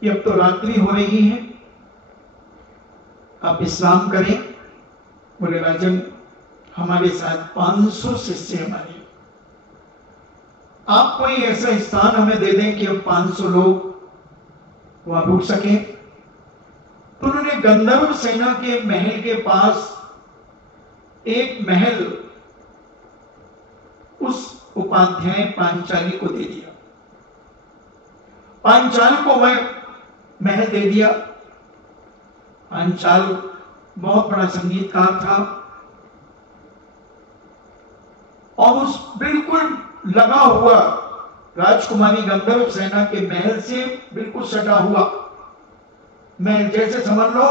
कि अब तो रात्रि हो रही है, आप विश्राम करें। बोले राजन हमारे साथ 500 शिष्य हमारे, आप कोई ऐसा स्थान हमें दे दें कि हम 500 लोग वहां रुक सके। तो उन्होंने गंधर्व सेना के महल के पास एक महल उस उपाध्याय पांचाली को दे दिया। पांचाल को वह महल दे दिया। पांचाल बहुत बड़ा संगीतकार था, और उस बिल्कुल लगा हुआ राजकुमारी गंधर्व सेना के महल से बिल्कुल सटा हुआ महल, जैसे समझ लो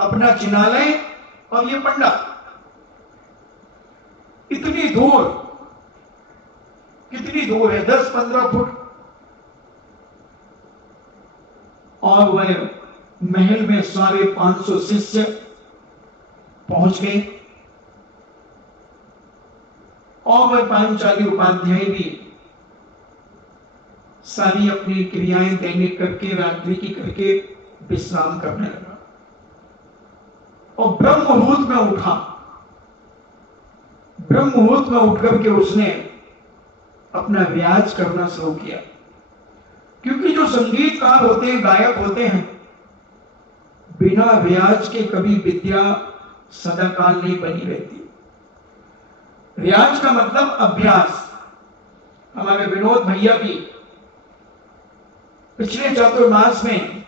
अपना चिनालय और ये पंडा, इतनी दूर, कितनी दूर है, 10-15 फुट। और वह महल में 550 शिष्य पहुंच गए और वह पांचाली उपाध्याय भी सारी अपनी क्रियाएं दैनिक करके, रात्रि की करके विश्राम करने लगा और ब्रह्म मुहूर्त में उठा। ब्रह्म मुहूर्त में उठ करके उसने अपना रियाज करना शुरू किया, क्योंकि जो संगीतकार होते हैं, गायक होते हैं, बिना रियाज के कभी विद्या सदाकाल नहीं बनी रहती। रियाज का मतलब अभ्यास। हमारे विनोद भैया भी पिछले चातुर्मास में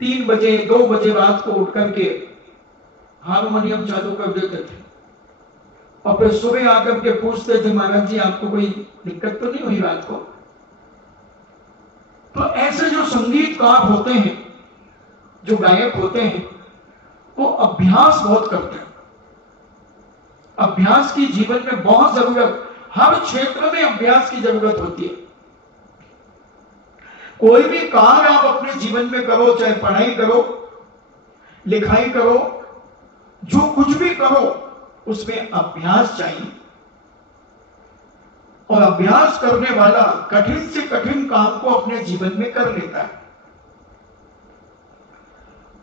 3 बजे 2 बजे रात को उठ करके हारमोनियम चालू कर देते थे और फिर सुबह आकर के पूछते थे, महाराज जी आपको कोई दिक्कत तो नहीं हुई रात को? तो ऐसे जो संगीतकार होते हैं, जो गायक होते हैं, वो अभ्यास बहुत करते हैं। अभ्यास की जीवन में बहुत जरूरत, हर क्षेत्र में अभ्यास की जरूरत होती है। कोई भी कार्य आप अपने जीवन में करो, चाहे पढ़ाई करो, लिखाई करो, जो कुछ भी करो, उसमें अभ्यास चाहिए। और अभ्यास करने वाला कठिन से कठिन काम को अपने जीवन में कर लेता है।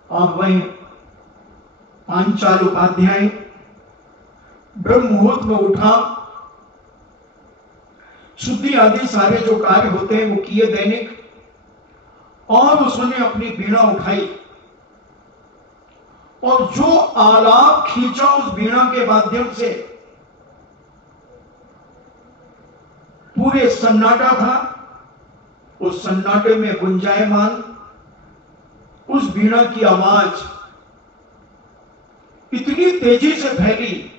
और वह पांचाल उपाध्याय ब्रह्म मुहूर्त में उठा, शुद्धि आदि सारे जो कार्य होते हैं वो किए दैनिक, और उसने अपनी वीणा उठाई और जो आलाप खींचा उस वीणा के माध्यम से, पूरे सन्नाटा था, उस सन्नाटे में गुंजायमान उस वीणा की आवाज इतनी तेजी से फैली,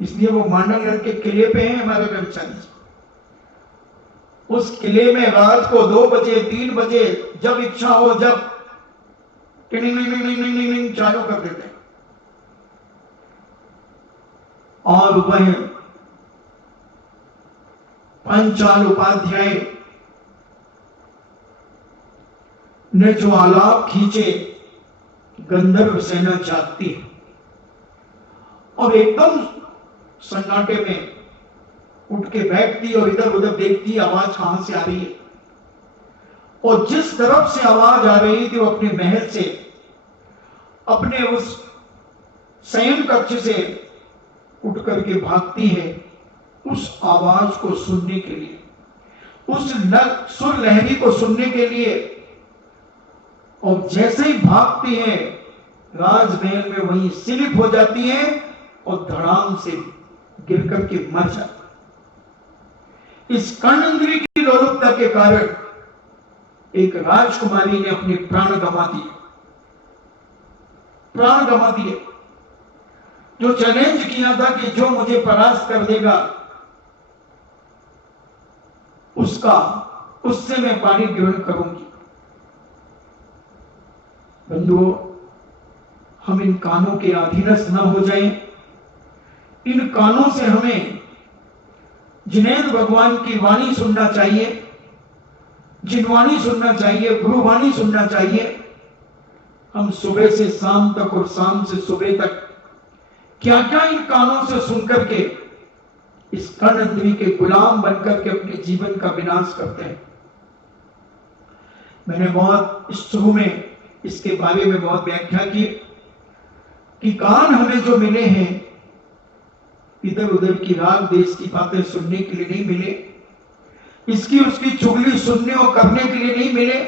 इसलिए वो मांडलगढ़ के किले पे हैं हमारे रविचंद्र। उस किले में रात को 2 बजे 3 बजे जब इच्छा हो, जब टिंग चालू कर देते। और वह पांचाल उपाध्याय ने जो आलाप खींचे, गंधर्व सेना जागती है और एकदम सन्नाटे में उठ के बैठती और इधर उधर देखती, आवाज कहां से आ रही है। और जिस तरफ से आवाज आ रही थी, वो अपने महल से, अपने उस शयन कक्ष से उठ करके भागती है उस आवाज को सुनने के लिए, उस सुर लहरी को सुनने के लिए। और जैसे ही भागती है, राजमहल में वहीं स्लिप हो जाती है और धड़ाम से गिर करके मर जाती है। इस कर्णेंद्रिय की लोलुपता के कारण एक राजकुमारी ने अपने प्राण गंवा दिए, प्राण गंवा दिए। जो चैलेंज किया था कि जो मुझे परास्त कर देगा उससे मैं पानी ग्रहण करूंगी। बंधुओं, हम इन कानों के अधीनस्थ न हो जाएं। इन कानों से हमें जिनेंद्र भगवान की वाणी सुनना चाहिए, जिनवाणी सुनना चाहिए, गुरुवाणी सुनना चाहिए। हम सुबह से शाम तक और शाम से सुबह तक क्या क्या इन कानों से सुनकर के इस कर्णेंद्रिय के गुलाम बनकर के अपने जीवन का विनाश करते हैं। मैंने बहुत शुरू में इसके बारे में बहुत व्याख्या की कि कान हमें जो मिले हैं, इधर उधर की राग देश की बातें सुनने के लिए नहीं मिले, इसकी उसकी चुगली सुनने और करने के लिए नहीं मिले,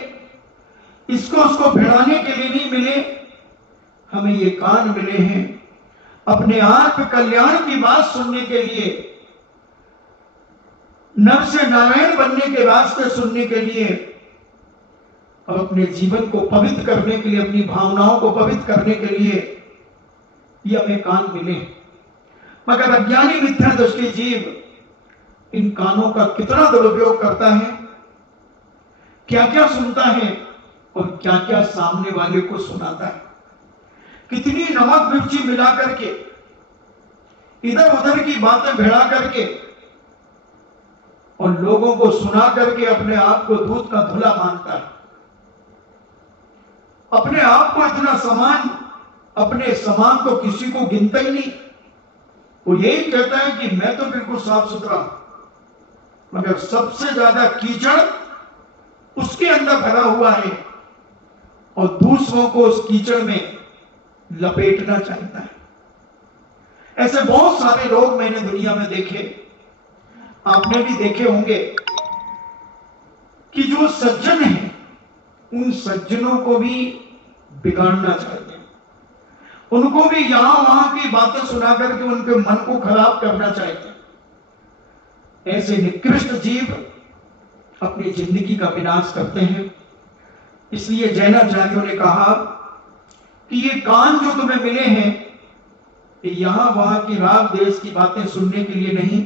इसको उसको भिड़ाने के लिए नहीं मिले। हमें ये कान मिले हैं अपने आत्म कल्याण की बात सुनने के लिए, नर से नारायण बनने के रास्ते सुनने के लिए, और अपने जीवन को पवित्र करने के लिए, अपनी भावनाओं को पवित्र करने के लिए ये हमें कान मिले। मगर अज्ञानी मिथ्या दृष्टि जीव इन कानों का कितना दुरुपयोग करता है, क्या क्या सुनता है और क्या क्या सामने वाले को सुनाता है, कितनी नमक मिर्ची मिला करके इधर उधर की बातें भिड़ा करके और लोगों को सुना करके अपने आप को दूध का धुला मानता है, अपने आप को इतना समान, अपने समान तो किसी को गिनता ही नहीं। वो यही कहता है कि मैं तो बिल्कुल साफ सुथरा, मगर सबसे ज्यादा कीचड़ उसके अंदर भरा हुआ है और दूसरों को उस कीचड़ में लपेटना चाहता है। ऐसे बहुत सारे लोग मैंने दुनिया में देखे, आपने भी देखे होंगे कि जो सज्जन हैं उन सज्जनों को भी बिगाड़ना चाहते हैं, उनको भी यहां वहां की बातें सुना करके उनके मन को खराब करना चाहते हैं। ऐसे निकृष्ट जीव अपनी जिंदगी का विनाश करते हैं। इसलिए जैनाचार्यों ने कहा कि ये कान जो तुम्हें मिले हैं यहां वहां की राग देश की बातें सुनने के लिए नहीं।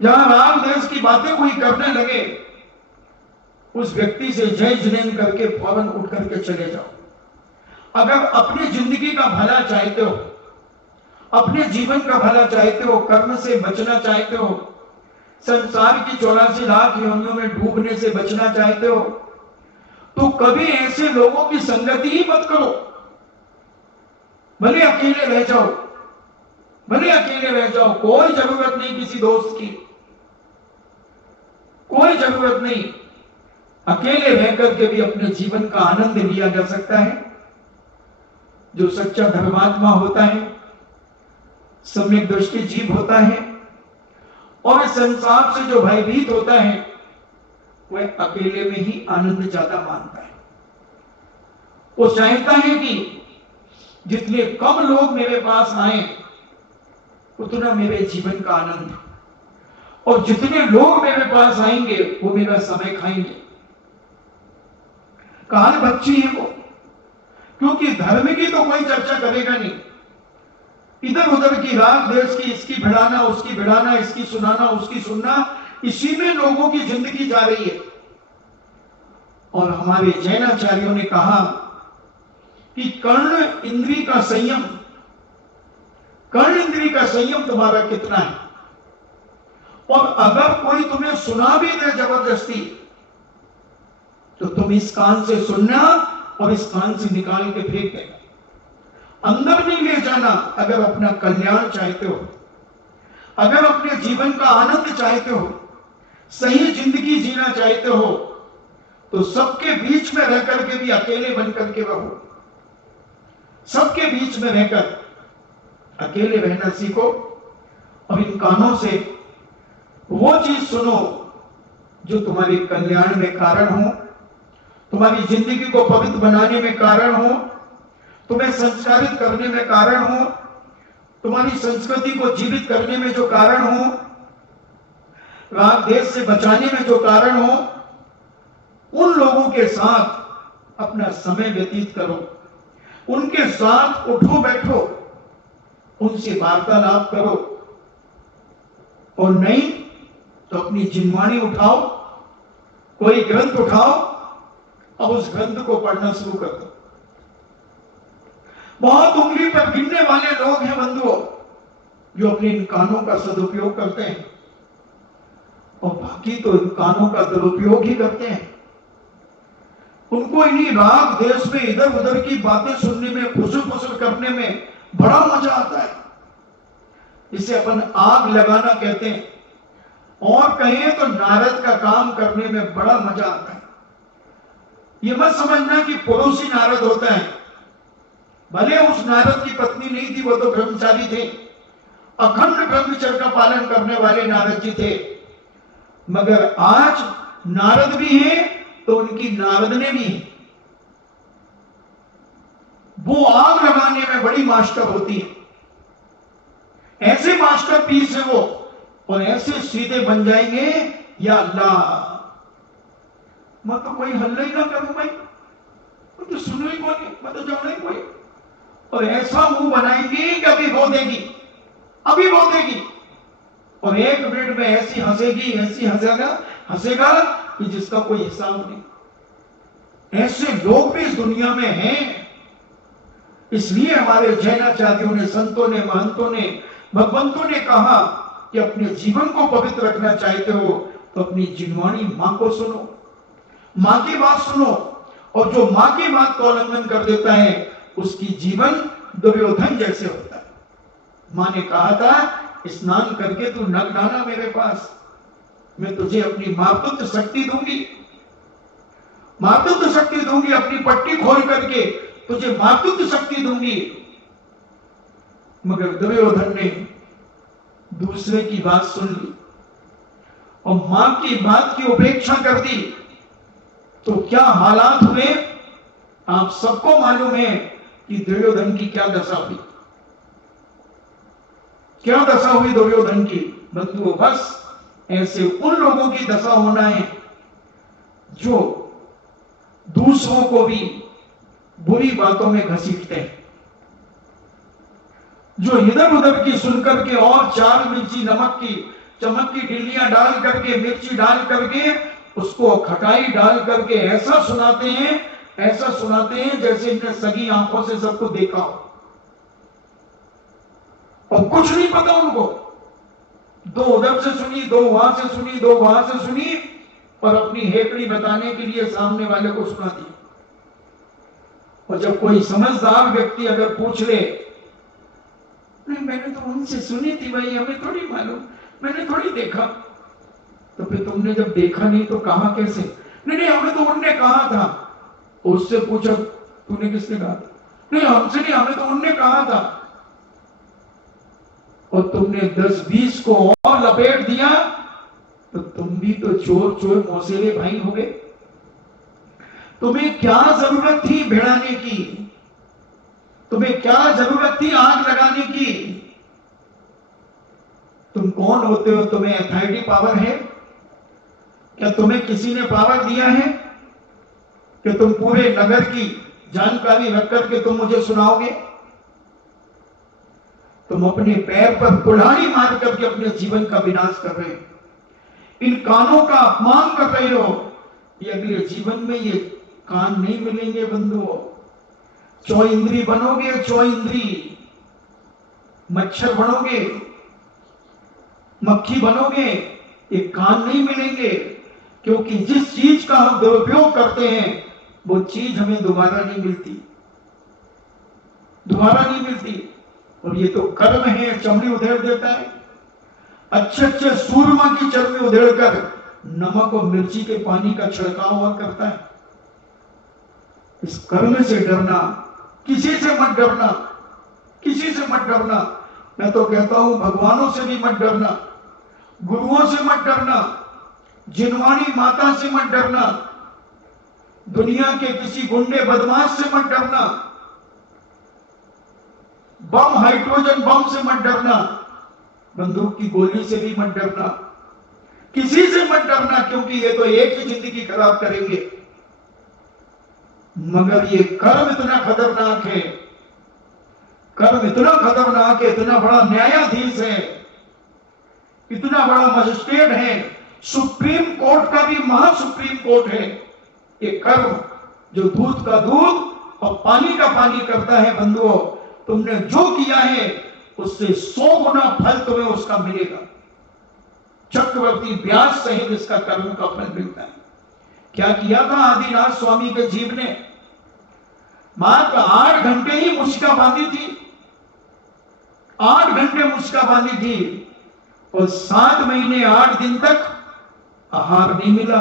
जहां राग देश की बातें कोई करने लगे उस व्यक्ति से जय जिनेन करके फौरन उठ करके चले जाओ। अगर अपनी जिंदगी का भला चाहते हो, अपने जीवन का भला चाहते हो, कर्म से बचना चाहते हो, संसार की 84 लाख योनियों में डूबने से बचना चाहते हो, तो कभी ऐसे लोगों की संगति ही मत करो। भले अकेले रह जाओ, भले अकेले रह जाओ, कोई जरूरत नहीं किसी दोस्त की, कोई जरूरत नहीं। अकेले रह करके भी अपने जीवन का आनंद लिया जा सकता है। जो सच्चा धर्मात्मा होता है, सम्यक दृष्टि जीव होता है और इस संसार से जो भयभीत होता है वह अकेले में ही आनंद ज्यादा मानता है। वो चाहता है कि जितने कम लोग मेरे पास आए उतना मेरे जीवन का आनंद, और जितने लोग मेरे पास आएंगे वो मेरा समय खाएंगे। काल बच्ची है वो, क्योंकि धर्म की तो कोई चर्चा करेगा नहीं। इधर उधर की राग देश की, इसकी भिड़ाना उसकी भिड़ाना, इसकी सुनाना उसकी सुनना, इसी में लोगों की जिंदगी जा रही है। और हमारे जैनाचार्यों ने कहा कि कर्ण इंद्री का संयम, कर्ण इंद्री का संयम तुम्हारा कितना है, और अगर कोई तुम्हें सुना भी दे जबरदस्ती तो तुम इस कान से सुनना और इस कान से निकाल के फेंक देना, अंदर नहीं ले जाना। अगर अपना कल्याण चाहते हो, अगर अपने जीवन का आनंद चाहते हो, सही जिंदगी जीना चाहते हो, तो सबके बीच में रह करके भी अकेले बन करके रहो। सबके बीच में रहकर अकेले रहना सीखो और इन कानों से वो चीज सुनो जो तुम्हारे कल्याण में कारण हो, तुम्हारी जिंदगी को पवित्र बनाने में कारण हो, तुम्हें संस्कारित करने में कारण हो, तुम्हारी संस्कृति को जीवित करने में जो कारण हो, राग देश से बचाने में जो कारण हो, उन लोगों के साथ अपना समय व्यतीत करो, उनके साथ उठो बैठो, उनसे वार्तालाप करो, और नहीं तो अपनी जिनवाणी उठाओ, कोई ग्रंथ उठाओ और उस ग्रंथ को पढ़ना शुरू कर दो। बहुत उंगली पर गिनने वाले लोग हैं बंधुओं जो अपने इन कानों का सदुपयोग करते हैं, और बाकी तो इन कानों का दुरुपयोग ही करते हैं। उनको इन्हीं राग देश में इधर उधर की बातें सुनने में, फुसुल फुसुल करने में बड़ा मजा आता है। इसे अपन आग लगाना कहते हैं, और कहें तो नारद का काम करने में बड़ा मजा आता है। ये मत समझना कि पुरुष ही नारद होता है। भले उस नारद की पत्नी नहीं थी, वो तो ब्रह्मचारी थे, अखंड ब्रह्मचर्य का पालन करने वाले नारद जी थे, मगर आज नारद भी हैं तो उनकी नारदने भी है। वो आग लगाने में बड़ी मास्टर होती है, ऐसे मास्टर पीस है वो, और ऐसे सीधे बन जाएंगे, या अल्लाह मैं तो कोई हल्ला ही ना करूं भाई, मैं तो सुनो ही कोई, मैं तो जाना ही कोई, और ऐसा मुंह बनाएंगे कि अभी रो देगी, अभी बोलेगी और 1 मिनट में ऐसी हंसेगी, ऐसी हंसेगा कि जिसका कोई हिसाब नहीं। ऐसे लोग भी इस दुनिया में हैं। इसलिए हमारे जैनाचार्यों ने, संतों ने, महंतों ने, भगवंतों ने कहा कि अपने जीवन को पवित्र रखना चाहते हो तो अपनी जिनवाणी मां को सुनो, मां की बात सुनो, और जो मां की बात का उल्लंघन कर देता है उसकी जीवन दुर्योधन जैसे होता है। मां ने कहा था स्नान करके तू नग डाला मेरे पास, मैं तुझे अपनी मातृत्व शक्ति दूंगी, मातृत्व शक्ति दूंगी, अपनी पट्टी खोल करके तुझे मातृत्व शक्ति दूंगी। मगर दुर्योधन ने दूसरे की बात सुन ली और मां की बात की उपेक्षा कर दी तो क्या हालात हुए आप सबको मालूम है कि दुर्योधन की क्या दशा हुई, क्या दशा हुई दुर्योधन की। बंधुओं, बस ऐसे उन लोगों की दशा होना है जो दूसरों को भी बुरी बातों में घसीटते हैं, जो इधर उधर की सुनकर के और 4 मिर्ची नमक की चमक की डिल्लियां डाल करके, मिर्ची डाल करके, उसको खटाई डाल करके ऐसा सुनाते हैं जैसे इनने सगी आंखों से सबको देखा हो और कुछ नहीं पता उनको। 2 उधर से सुनी, 2 वहां से सुनी, 2 वहां से सुनी और अपनी हेकड़ी बताने के लिए सामने वाले को सुना दी। और जब कोई समझदार व्यक्ति अगर पूछ ले, नहीं मैंने तो उनसे सुनी थी भाई, हमें थोड़ी मालूम, मैंने थोड़ी देखा, तो फिर तुमने जब देखा नहीं तो कहा कैसे? नहीं हमें तो उनने कहा था। उससे पूछा तूने किसने कहा? नहीं हमसे नहीं, हमें तो उनने कहा था। और तुमने 10-20 को और लपेट दिया तो तुम भी तो चोर मौसेले भाई हो गए। तुम्हें क्या जरूरत थी भिड़ाने की? तुम्हें क्या जरूरत थी आग लगाने की? तुम कौन होते हो? तुम्हें अथॉरिटी पावर है क्या? तुम्हें किसी ने पावर दिया है कि तुम पूरे नगर की जानकारी रख करके तुम मुझे सुनाओगे? तुम अपने पैर पर कुल्हाड़ी मार करके अपने जीवन का विनाश कर रहे हो, इन कानों का अपमान कर रहे हो। ये अगले जीवन में ये कान नहीं मिलेंगे बंधुओं। चौइंद्री बनोगे, चौइंद्री, मच्छर बनोगे, मक्खी बनोगे, ये कान नहीं मिलेंगे। क्योंकि जिस चीज का हम दुरुपयोग करते हैं वो चीज हमें दोबारा नहीं मिलती, दोबारा नहीं मिलती। और ये तो कर्म है, चमड़ी उधेड़ देता है। अच्छे सूरमा की चर्बी उधेड़कर नमक और मिर्ची के पानी का छिड़काव हुआ करता है। इस कर्म से डरना, किसी से मत डरना, किसी से मत डरना। मैं तो कहता हूं भगवानों से भी मत डरना, गुरुओं से मत डरना, जिनवाणी माता से मत डरना, दुनिया के किसी गुंडे बदमाश से मत डरना, बम हाइड्रोजन बम से मत डरना, बंदूक की गोली से भी मत डरना, किसी से मत डरना, क्योंकि ये तो एक ही जिंदगी खराब करेंगे। मगर ये कर्म इतना खतरनाक है, कर्म इतना खतरनाक है, इतना बड़ा न्यायाधीश है, इतना बड़ा मजिस्ट्रेट है, सुप्रीम कोर्ट का भी महा सुप्रीम कोर्ट है। ये कर्म जो दूध का दूध और पानी का पानी करता है बंधुओं, तुमने जो किया है उससे 100 गुना फल तुम्हें उसका मिलेगा। चक्रवर्ती ब्याज सहित इसका कर्म का फल मिलता है। क्या किया था आदिनाथ स्वामी के जीव ने? मात्र 8 घंटे ही मुस्का बांधी थी, 8 घंटे मुस्का बांधी थी और 7 महीने 8 दिन तक आहार नहीं मिला।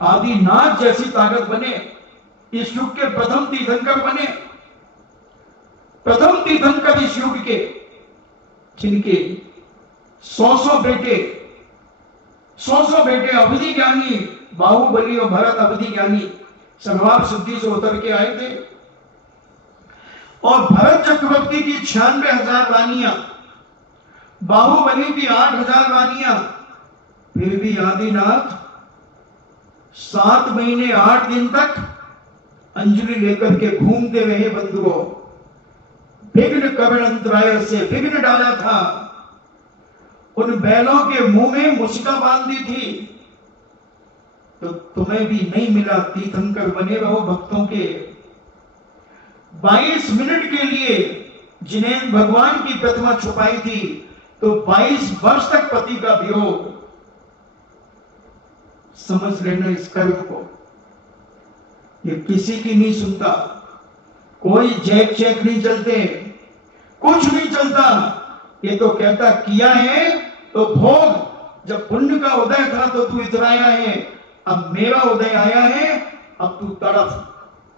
आदिनाथ जैसी ताकत बने, इस युग के प्रथम तीर्थंकर बने, प्रथम तीर्थंकर इस युग के, जिनके 100 बेटे, 100 बेटे अवधि ज्ञानी, बाहुबली और भरत अवधि ज्ञानी सर्वार सिद्धि से उतर के आए थे। और भरत चक्रवर्ती की 96,000 वानियां, बाहुबली की 8,000 वानियां, फिर भी आदिनाथ 7 महीने 8 दिन तक अंजलि लेकर के घूमते रहे बंधुओं। विघ्न कवणंतराय से विघ्न डाला था, उन बैलों के मुंह में मुस्का बांध दी थी, तो तुम्हें भी नहीं मिला। तीर्थंकर बने रहो भक्तों के। 22 मिनट के लिए जिन्हें भगवान की प्रतिमा छुपाई थी, तो 22 वर्ष तक पति का वियोग। समझ लेना इस कर्म को। ये किसी की नहीं सुनता, कोई जैक चेक नहीं चलते, कुछ नहीं चलता। ये तो कहता किया है तो भोग। जब पुण्य का उदय था तो तू इतराया है, अब मेरा उदय आया है, अब तू तड़फ।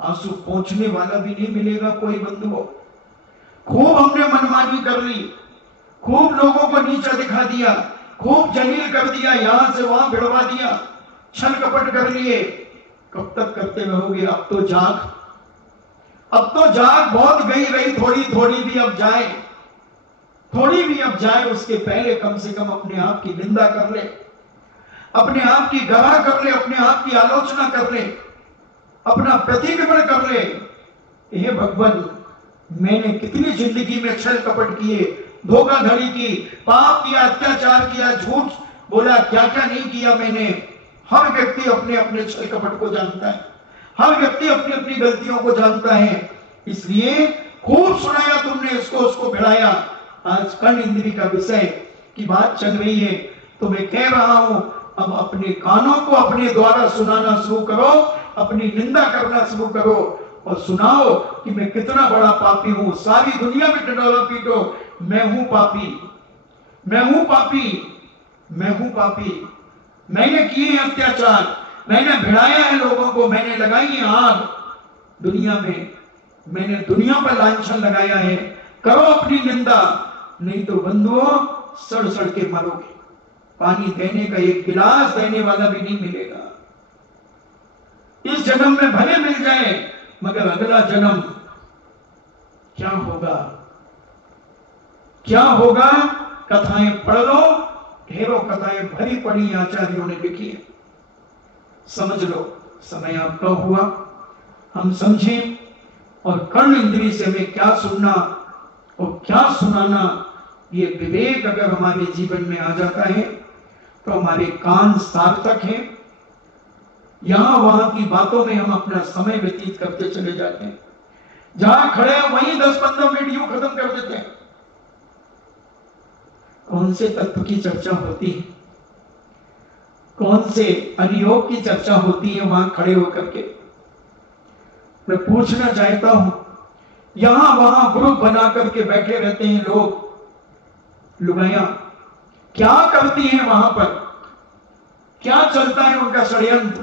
आंसू पहुंचने वाला भी नहीं मिलेगा कोई बंधुओं। खूब हमने मनमानी कर ली, खूब लोगों को नीचा दिखा दिया, खूब जलील कर दिया, यहां से वहां भिड़वा दिया, छल कपट कर लिए। कब तक करते रहोगे? अब तो जाग, अब तो जाग। बहुत गई रही, थोड़ी थोड़ी भी अब जाए, थोड़ी भी अब जाए। उसके पहले कम से कम अपने आप की निंदा कर ले, अपने आप की गवाह कर ले, अपने आप की आलोचना कर ले, अपना प्रतिक्रमण कर ले। हे भगवान, मैंने कितनी जिंदगी में छल कपट किए, धोखाधड़ी की, पाप किया, अत्याचार किया, झूठ बोला, क्या क्या नहीं किया मैंने। हर व्यक्ति अपने अपने छल कपट को जानता है, हर व्यक्ति अपनी अपनी गलतियों को जानता है। इसलिए खूब सुनाया तुमने, इसको उसको भिड़ाया। आज कर्ण इंद्री का विषय की बात चल रही है, तो मैं कह रहा हूं, अब अपने कानों को अपने द्वारा सुनाना शुरू करो, अपनी निंदा करना शुरू करो और सुनाओ कि मैं कितना बड़ा पापी हूं। सारी दुनिया में डंडोरा पीटो, मैं हूं पापी, मैं हूं पापी, मैं हूं पापी। मैंने किए हैं अत्याचार, मैंने भिड़ाया है लोगों को, मैंने लगाई है आग दुनिया में, मैंने दुनिया पर लांछन लगाया है। करो अपनी निंदा, नहीं तो बंधुओं सड़ सड़ के मरोगे। पानी देने का एक गिलास देने वाला भी नहीं मिलेगा। इस जन्म में भले मिल जाए, मगर अगला जन्म क्या होगा, क्या होगा? कथाएं पढ़ लो, ढेरों कथाएं भरी पड़ी आचार्यों ने लिखी है, समझ लो। समय आपका हुआ, हम समझें, और कर्ण इंद्री से हमें क्या सुनना और क्या सुनाना, ये विवेक अगर हमारे जीवन में आ जाता है तो हमारे कान सार्थक हैं। यहां वहां की बातों में हम अपना समय व्यतीत करते चले जाते हैं, जहां खड़े हैं वहीं 10-15 मिनट यूं खत्म कर देते हैं। कौन से तत्व की चर्चा होती है, कौन से अनुयोग की चर्चा होती है वहां खड़े होकर के? मैं पूछना चाहता हूं, यहां वहां ग्रुप बना करके बैठे रहते हैं लोग, लुगाइयां क्या करती हैं वहां पर? क्या चलता है उनका षड्यंत्र,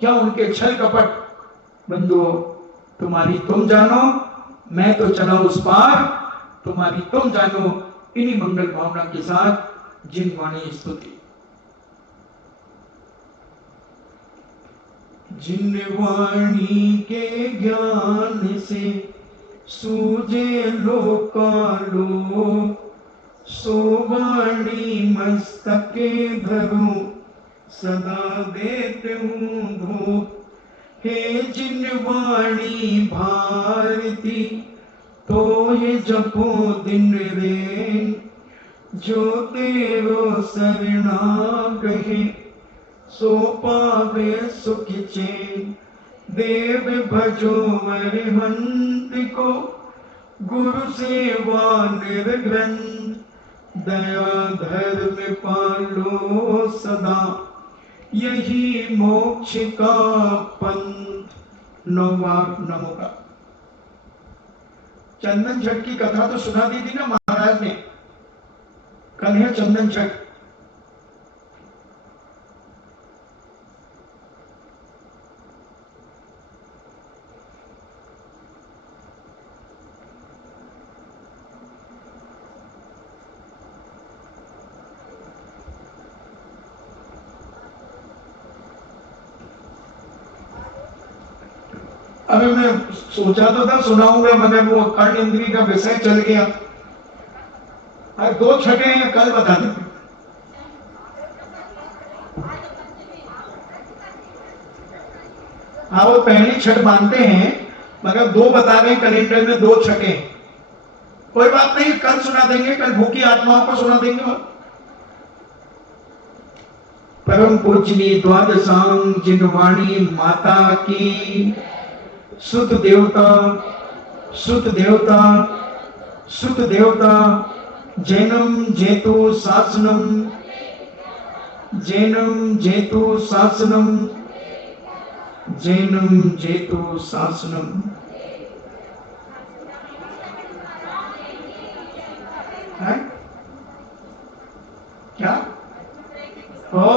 क्या उनके छल कपट? बंधुओं, तुम्हारी तुम जानो, मैं तो चला उस पार, तुम्हारी तुम जानो। इन्हीं मंगल भावना के साथ जिन वाणी स्तुति। जिन वाणी के ज्ञान से सूझे लोकालोक, सो वाणी मस्तके धरूं, सदा देते हूँ धूप। हे जिन वाणी भारती, तो ये जपो दिन रेन, जो तेरो शरणागत है, सो पावे सुख चैन। देव भजो अरिहंत को, गुरु सेवा निर्ग्रंथ, दया धर्म पालो सदा, यही मोक्ष का पंथ। नौवार नमो का चंदन छठ की कथा तो सुना दी थी ना महाराज ने, कल है चंदन छठ। अरे मैं सोचा तो था सुनाऊंगा, मगर वो कर्ण इंद्री का विषय चल गया। अरे 2 छठे हैं, कल बता देंगे। हाँ, वो पहली छठ मानते हैं, मगर 2 बता रहे कैलेंडर में, 2 छठे हैं। कोई बात नहीं, कल सुना देंगे, कल भूखी आत्माओं को सुना देंगे। और परम पूजनीय द्वादशांग जिनवाणी माता की सुत देवता, सुत देवता, सुत देवता, जैनम जेतु शासनम, जैनम जेतु शासनम, जैनम जेतु शासनम। है क्या? ओ